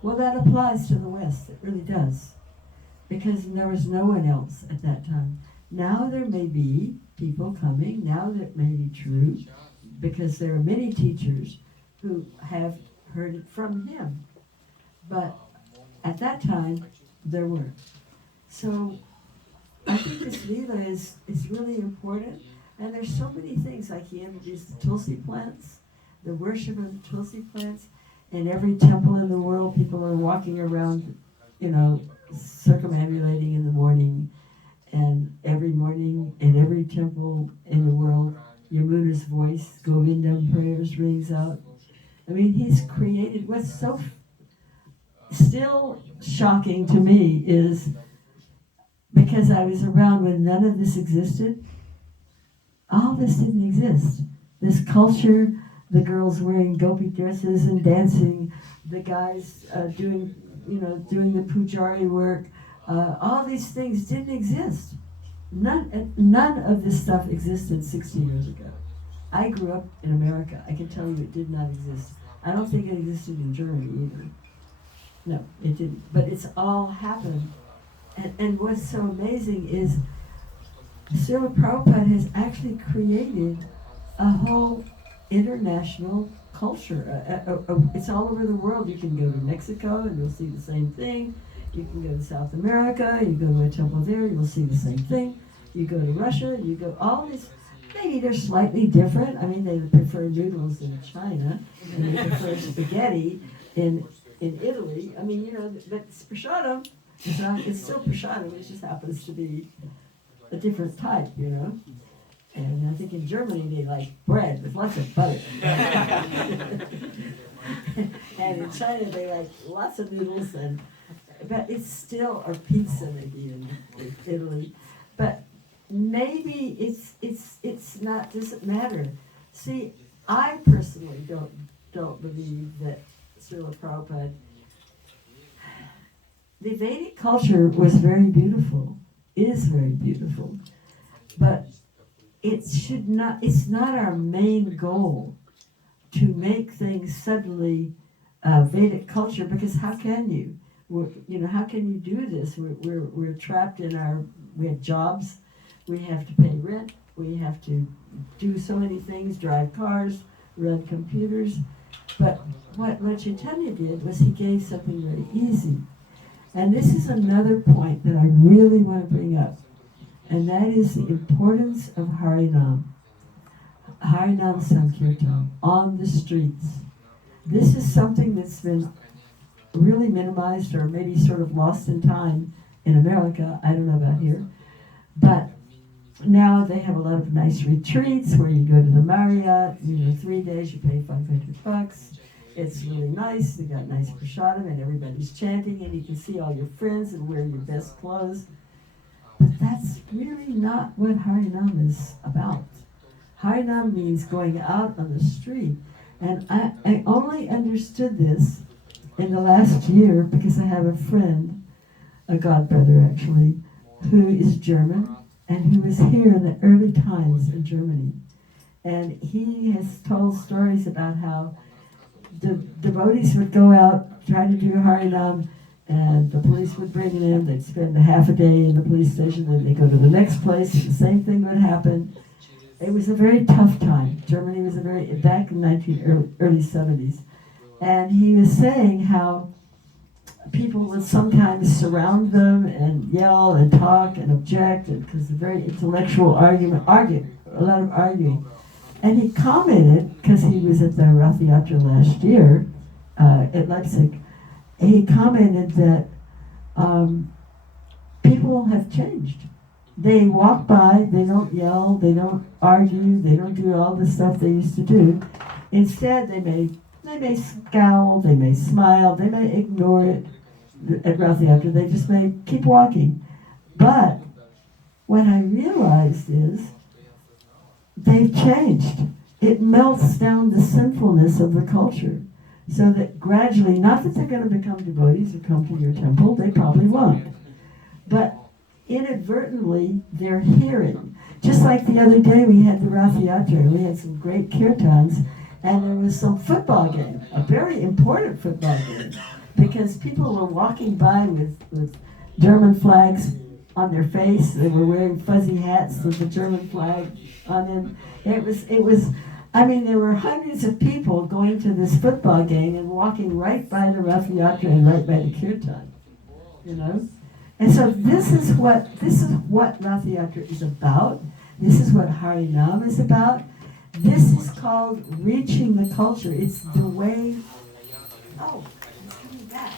Well, that applies to the West, it really does. Because there was no one else at that time. Now there may be people coming, now that may be true, because there are many teachers who have heard it from him. But at that time, there weren't. So I think this Leela is really important. And there's so many things, like he introduced the Tulsi plants, the worship of the Tulsi plants. In every temple in the world, people are walking around, circumambulating in the morning. And every morning in every temple in the world, Yamuna's voice, Govindam prayers rings out. I mean, he's created what's so still shocking to me is, because I was around when none of this existed, all this didn't exist. This culture, the girls wearing gopi dresses and dancing, the guys doing the pujari work, all these things didn't exist. None of this stuff existed 60 years ago. I grew up in America. I can tell you it did not exist. I don't think it existed in Germany either. No, it didn't. But it's all happened. And what's so amazing is Srila Prabhupada has actually created a whole international culture. It's all over the world. You can go to Mexico and you'll see the same thing. You can go to South America, you go to a temple there, you'll see the same thing. You go to Russia, you go, all this, maybe they're slightly different. I mean, they prefer noodles in China, and they prefer spaghetti in Italy. I mean, but it's prasadam. It's still prasadam, it just happens to be a different type, And I think in Germany they like bread with lots of butter. And in China they like lots of noodles, but it's still, or pizza maybe in Italy. But maybe it's not, doesn't matter. See, I personally don't believe that Srila Prabhupada, the Vedic culture was very beautiful, is very beautiful, but it's not our main goal to make things suddenly Vedic culture, because how can you? How can you do this? We're trapped we have jobs, we have to pay rent, we have to do so many things, drive cars, run computers. But what Lord Chaitanya did was he gave something very easy. And this is another point that I really want to bring up. and that is the importance of Harinam. Harinam Sankirtan on the streets. This is something that's been really minimized or maybe sort of lost in time in America. I don't know about here. But now they have a lot of nice retreats where you go to the Marriott, 3 days, you pay $500. It's really nice. They got nice prasadam and everybody's chanting and you can see all your friends and wear your best clothes. But that's really not what Harinam is about. Harinam means going out on the street. And I only understood this in the last year because I have a friend, a godbrother actually, who is German and who was here in the early times in Germany. And he has told stories about how the devotees would go out, try to do Harinam, and the police would bring them in. They'd spend a half a day in the police station, then they'd go to the next place, the same thing would happen. It was a very tough time. Germany was back in early 70s. And he was saying how people would sometimes surround them and yell and talk and object because a very intellectual a lot of arguing. And he commented, because he was at the Rath Yatra last year at Leipzig, he commented that people have changed. They walk by, they don't yell, they don't argue, they don't do all the stuff they used to do. Instead, they may scowl, they may smile, they may ignore it at Rath Yatra, they just may keep walking. But what I realized is they've changed. It melts down the sinfulness of the culture. So that gradually, not that they're going to become devotees or come to your temple, they probably won't. But inadvertently, they're hearing. Just like the other day we had the Rath Yatra, we had some great kirtans, and there was some football game, a very important football game, because people were walking by with German flags on their face. They were wearing fuzzy hats with the German flag on them. It was. I mean, there were hundreds of people going to this football game and walking right by the Rath Yatra and right by the kirtan, And so this is what Rath Yatra is about. This is what Harinam is about. This is called reaching the culture. It's the way. Oh, it's coming back.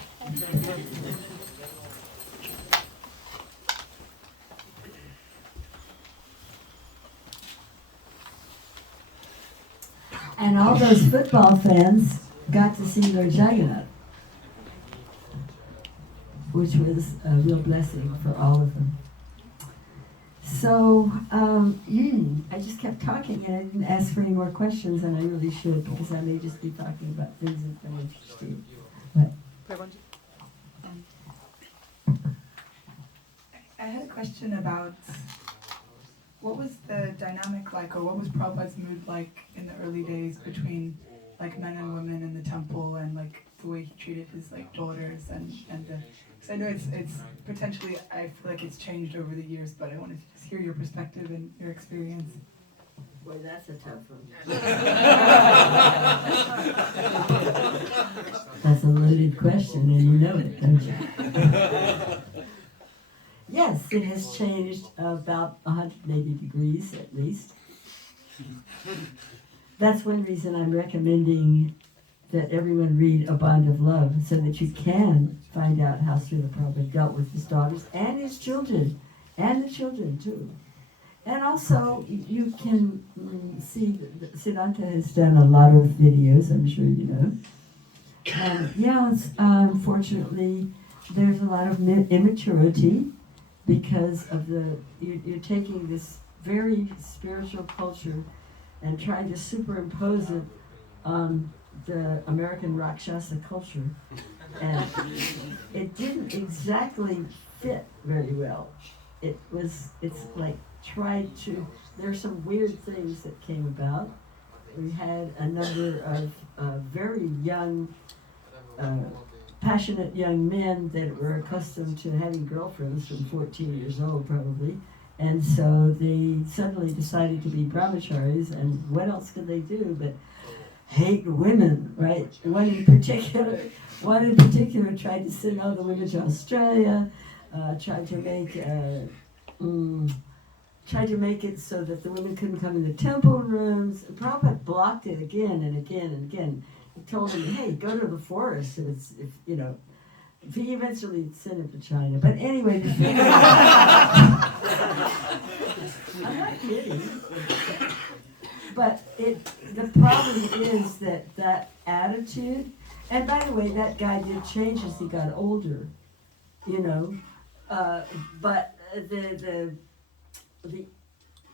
And all those football fans got to see Lord Jagannath, which was a real blessing for all of them. So, I just kept talking and I didn't ask for any more questions, and I really should, because I may just be talking about things that don't interest you. I had a question about what was the dynamic like, or what was Prabhupada's mood like in the early days between like men and women in the temple, and like the way he treated his like daughters and because I know it's potentially, I feel like it's changed over the years, but I wanted to just hear your perspective and your experience. Boy, that's a tough one. That's a loaded question, and you know it, don't you? Yes, it has changed about 180 degrees at least. That's one reason I'm recommending that everyone read A Bond of Love, so that you can find out how Srila Prabhupada dealt with his daughters and his children, and the children too. And also, you can see that Siddhanta has done a lot of videos, I'm sure you know. And unfortunately, there's a lot of immaturity because of you're taking this very spiritual culture and trying to superimpose it on the American Rakshasa culture. And it didn't exactly fit very well. It's like tried to, there's some weird things that came about. We had a number of very young, passionate young men that were accustomed to having girlfriends from 14 years old probably. And so they suddenly decided to be brahmacharis, and what else could they do but hate women, right? One in particular tried to send all the women to Australia, tried to make tried to make it so that the women couldn't come in the temple rooms. Prabhupada blocked it again and again and again. He told them, hey, go to the forest. And he eventually sent him to China. But anyway, the thing is, I'm not kidding. But the problem is that attitude, and by the way, that guy did change as he got older, but the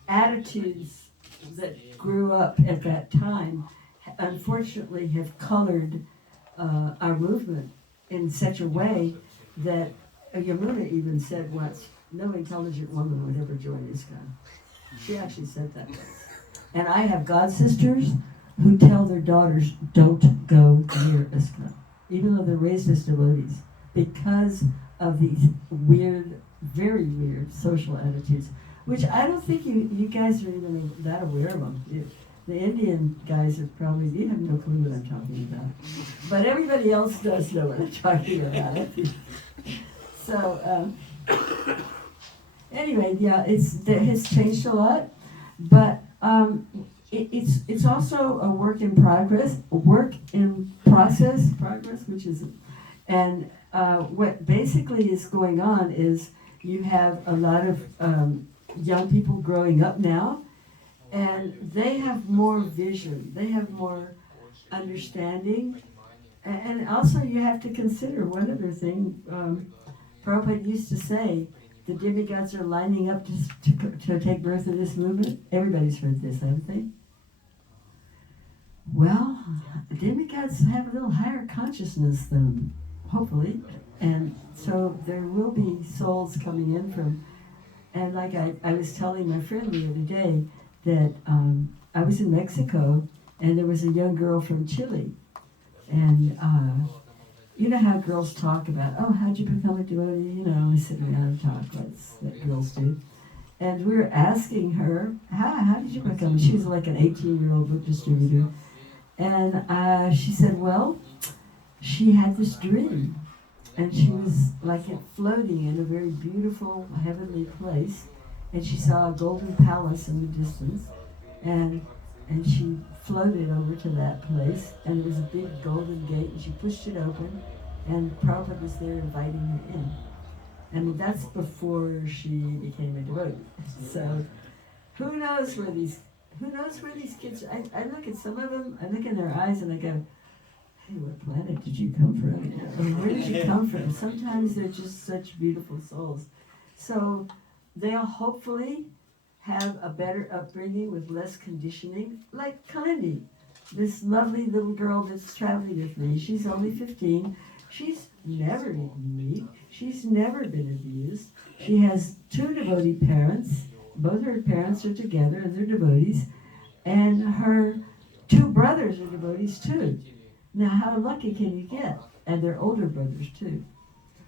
attitudes that grew up at that time, unfortunately, have colored our movement in such a way that Yamuna even said once, no intelligent woman would ever join ISKCON. She actually said that once. And I have god sisters who tell their daughters, don't go near ISKCON, even though they're raised as devotees, because of these weird, very weird social attitudes, which I don't think you guys are even that aware of them. The Indian guys are probably, you have no clue what I'm talking about. But everybody else does know what I'm talking about. So, anyway, yeah, it's changed a lot, but it's also a work in progress, which is, and what basically is going on is you have a lot of young people growing up now, and they have more vision, they have more understanding, and also you have to consider one other thing. Prabhupada used to say, the demigods are lining up to take birth in this movement. Everybody's heard this, haven't they? Well, the demigods have a little higher consciousness than, hopefully, and so there will be souls coming in from, and like I was telling my friend the other day, that I was in Mexico, and there was a young girl from Chile, and you know how girls talk about, oh, how'd you become a devotee? We sit around and talk like girls do. And we were asking her, how did you become? She was like an 18-year-old book distributor. And she said, well, she had this dream. And she was like floating in a very beautiful heavenly place. And she saw a golden palace in the distance. And she floated over to that place, and there was a big golden gate, and she pushed it open, and Prabhupada was there inviting her in. And that's before she became a devotee. So who knows where these kids, I look at some of them, I look in their eyes and I go, hey, what planet did you come from? Or where did you come from? Sometimes they're just such beautiful souls. So they'll hopefully have a better upbringing with less conditioning, like Kalindi, this lovely little girl that's traveling with me. She's only 15. She's never eaten meat. She's never been abused. She has 2 devotee parents. Both her parents are together and they're devotees. And her 2 brothers are devotees too. Now, how lucky can you get? And they're older brothers too.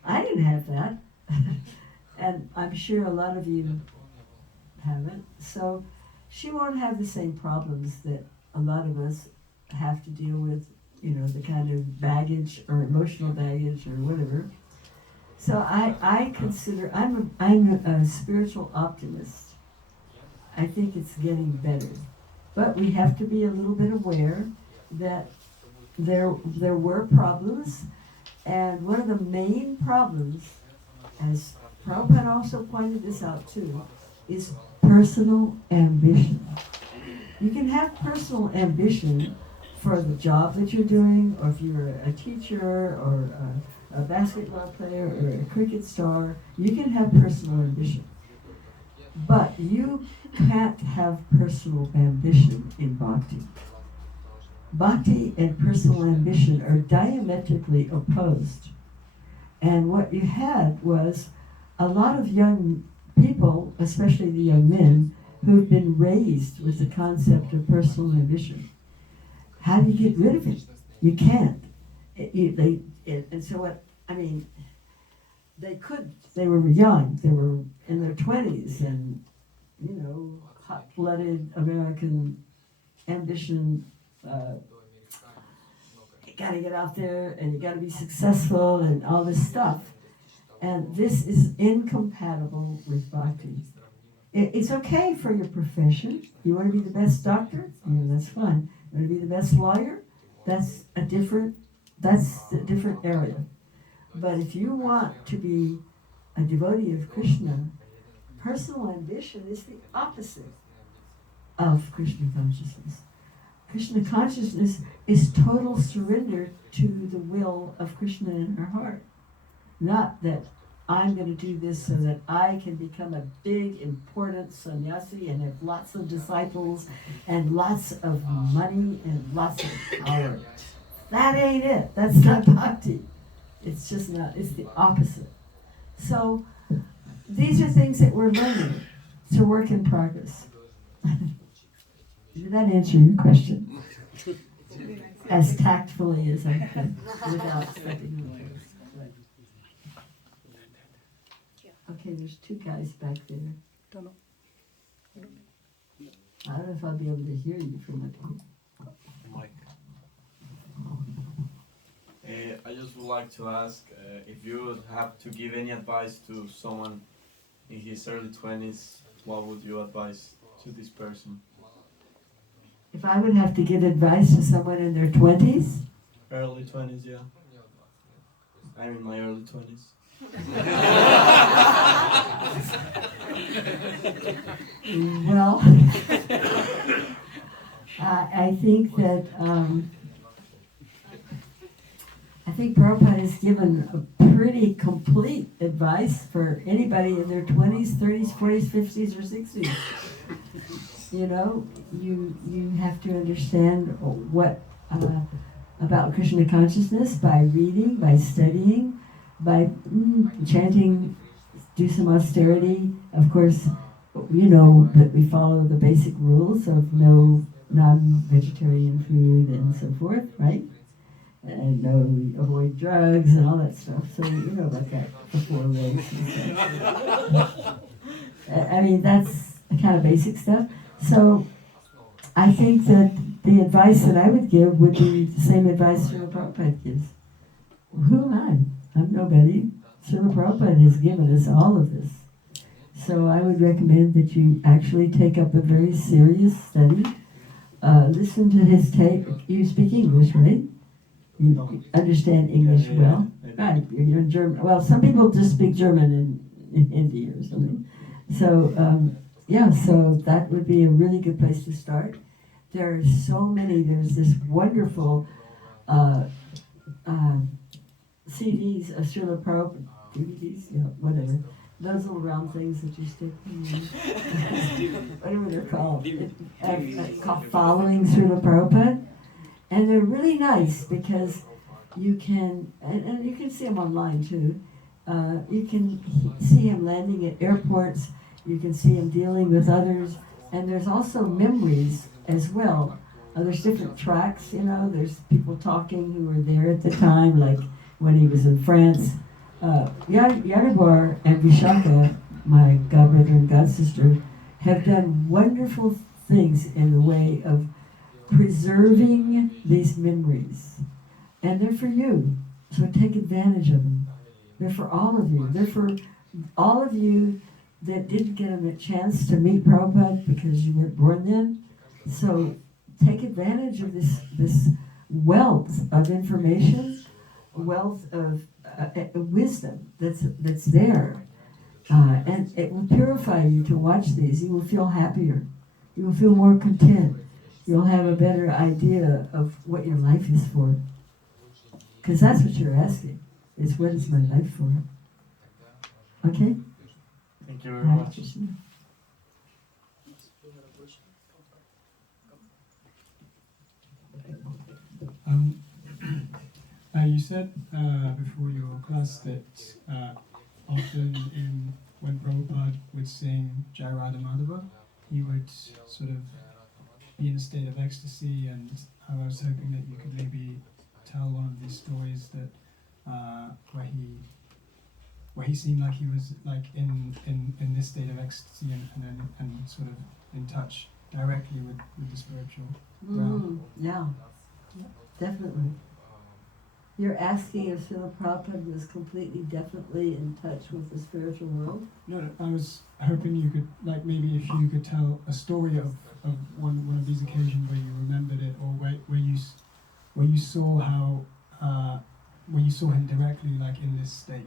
I didn't have that. And I'm sure a lot of you haven't. So she won't have the same problems that a lot of us have to deal with, the kind of baggage or emotional baggage or whatever. So I consider, I'm a spiritual optimist. I think it's getting better. But we have to be a little bit aware that there were problems, and one of the main problems, as Prabhupada also pointed this out too, is personal ambition. You can have personal ambition for the job that you're doing, or if you're a teacher, or a basketball player, or a cricket star, you can have personal ambition. But you can't have personal ambition in bhakti. Bhakti and personal ambition are diametrically opposed. And what you had was a lot of young people, especially the young men, who've been raised with the concept of personal ambition. How do you get rid of it? You can't. And so what, they could, they were young, they were in their 20s, and, hot-blooded American ambition, you gotta get out there, and you gotta be successful, and all this stuff. And this is incompatible with bhakti. It's okay for your profession. You want to be the best doctor? Yeah, that's fine. You want to be the best lawyer? That's a different area. But if you want to be a devotee of Krishna, personal ambition is the opposite of Krishna consciousness. Krishna consciousness is total surrender to the will of Krishna in her heart. Not that I'm going to do this so that I can become a big, important sannyasi and have lots of disciples and lots of money and lots of power. That ain't it. That's not bhakti. It's just not. It's the opposite. So these are things that we're learning. It's a work in progress. Did that answer your question? As tactfully as I could, without stepping on toes. Okay, there's two guys back there. I don't know if I'll be able to hear you from up here. Mike. I just would like to ask if you would have to give any advice to someone in his early 20s, what would you advise to this person? If I would have to give advice to someone in their 20s? Early 20s, yeah. I'm in my early 20s. Well, I think that I think Prabhupada has given a pretty complete advice for anybody in their 20s, 30s, 40s, 50s, or 60s. You know, you have to understand what about Krishna consciousness by reading, by studying, by chanting, do some austerity. Of course, you know that we follow the basic rules of no non-vegetarian food and so forth, right? And no, avoid drugs and all that stuff. So you know about that, the 4 rules and stuff. I mean, that's the kind of basic stuff. So I think that the advice that I would give would be the same advice Srila Prabhupada gives. Who am I? I'm nobody. Srila Prabhupada has given us all of this. So I would recommend that you actually take up a very serious study. Listen to his tape. You speak English, right? You understand English well? Right, you're German. Well, some people just speak German in Hindi or something. So, so that would be a really good place to start. There are so many. There's this wonderful CDs of Srila Prabhupada, DVDs, whatever. Those little round things that you stick in, whatever they're called. Called Following Srila Prabhupada. And they're really nice because you can, and you can see them online too. You can see him landing at airports. You can see him dealing with others. And there's also memories as well. There's different tracks, there's people talking who were there at the time, like when he was in France. Yadavar and Vishaka, my godbrother and godsister, have done wonderful things in the way of preserving these memories. And they're for you, so take advantage of them. They're for all of you. They're for all of you that didn't get a chance to meet Prabhupada because you weren't born then. So take advantage of this wealth of information, wealth of wisdom that's there. And it will purify you to watch these. You will feel happier. You will feel more content. You'll have a better idea of what your life is for. Because that's what you're asking, is what is my life for? Okay? Thank you very much. You said before your class that often when Prabhupada would sing Jai Radha Madhava, he would sort of be in a state of ecstasy, and I was hoping that you could maybe tell one of these stories that where he seemed like he was like in this state of ecstasy and sort of in touch directly with the spiritual realm. Yeah, definitely. You're asking if Srila Prabhupada was completely, definitely in touch with the spiritual world? No, I was hoping you could, like, maybe if you could tell a story of one of these occasions where you remembered it, or where you saw how where you saw him directly, like in this state.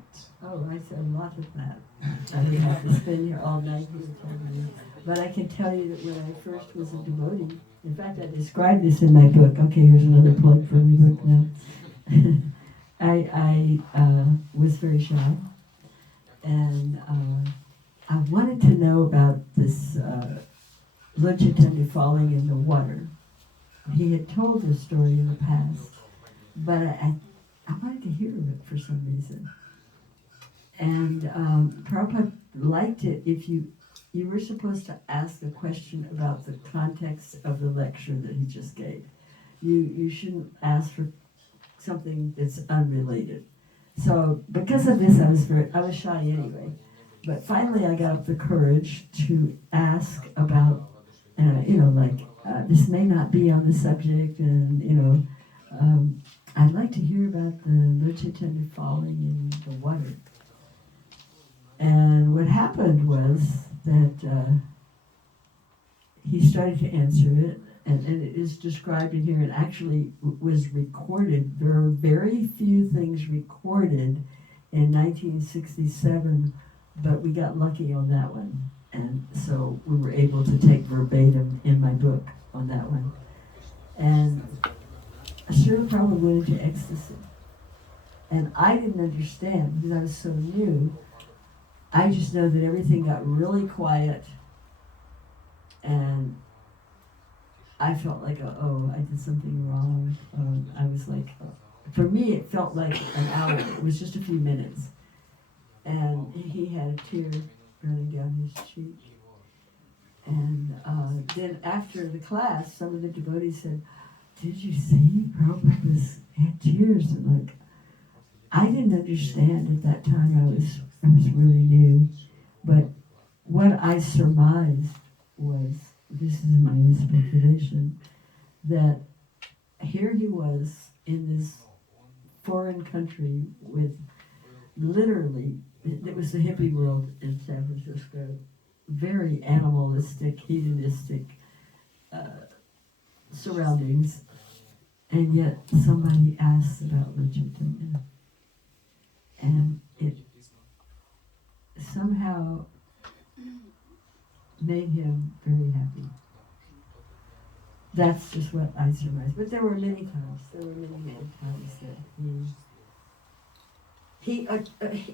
Oh, I said a lot of that. I would have to spend here all night here telling you. But I can tell you that when I first was a devotee, in fact, I described this in my book. Okay, here's another plug for my book now. I was very shy, and I wanted to know about this Lord Chaitanya falling in the water. He had told this story in the past, but I wanted to hear it for some reason. And Prabhupada liked it if you were supposed to ask a question about the context of the lecture that he just gave. You shouldn't ask for something that's unrelated. So because of this, I was shy anyway. But finally, I got up the courage to ask about, this may not be on the subject, and I'd like to hear about the Lord Chaitanya falling in the water. And what happened was that he started to answer it, and it is described in here, and actually was recorded. There are very few things recorded in 1967, but we got lucky on that one. And so we were able to take verbatim in my book on that one. And Srila Prabhupada went into ecstasy. And I didn't understand because I was so new. I just know that everything got really quiet, and I felt like, I did something wrong. I was like, for me, it felt like an hour. It was just a few minutes. And he had a tear running down his cheek. And then after the class, some of the devotees said, "Did you see? Prabhupada had tears." And I didn't understand at that time. I was really new. But what I surmised was, this is my own speculation, that here he was in this foreign country with literally, it was the hippie world in San Francisco, very animalistic, hedonistic surroundings, and yet somebody asked about Lord Chaitanya, and it somehow made him very happy. That's just what I surmised. But there were many times that he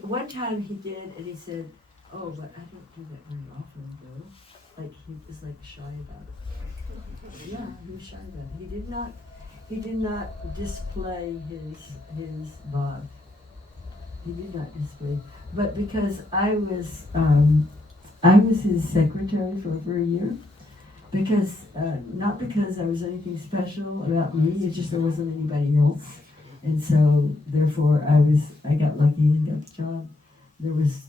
one time he did, and he said, "Oh, but I don't do that very often, though." Like, he was shy about it. Yeah, he was shy about it. He did not display his bhav. He did not display. But because I was his secretary for over a year, because not because I was anything special about me, it's just there wasn't anybody else. And so, therefore, I got lucky and got the job. There was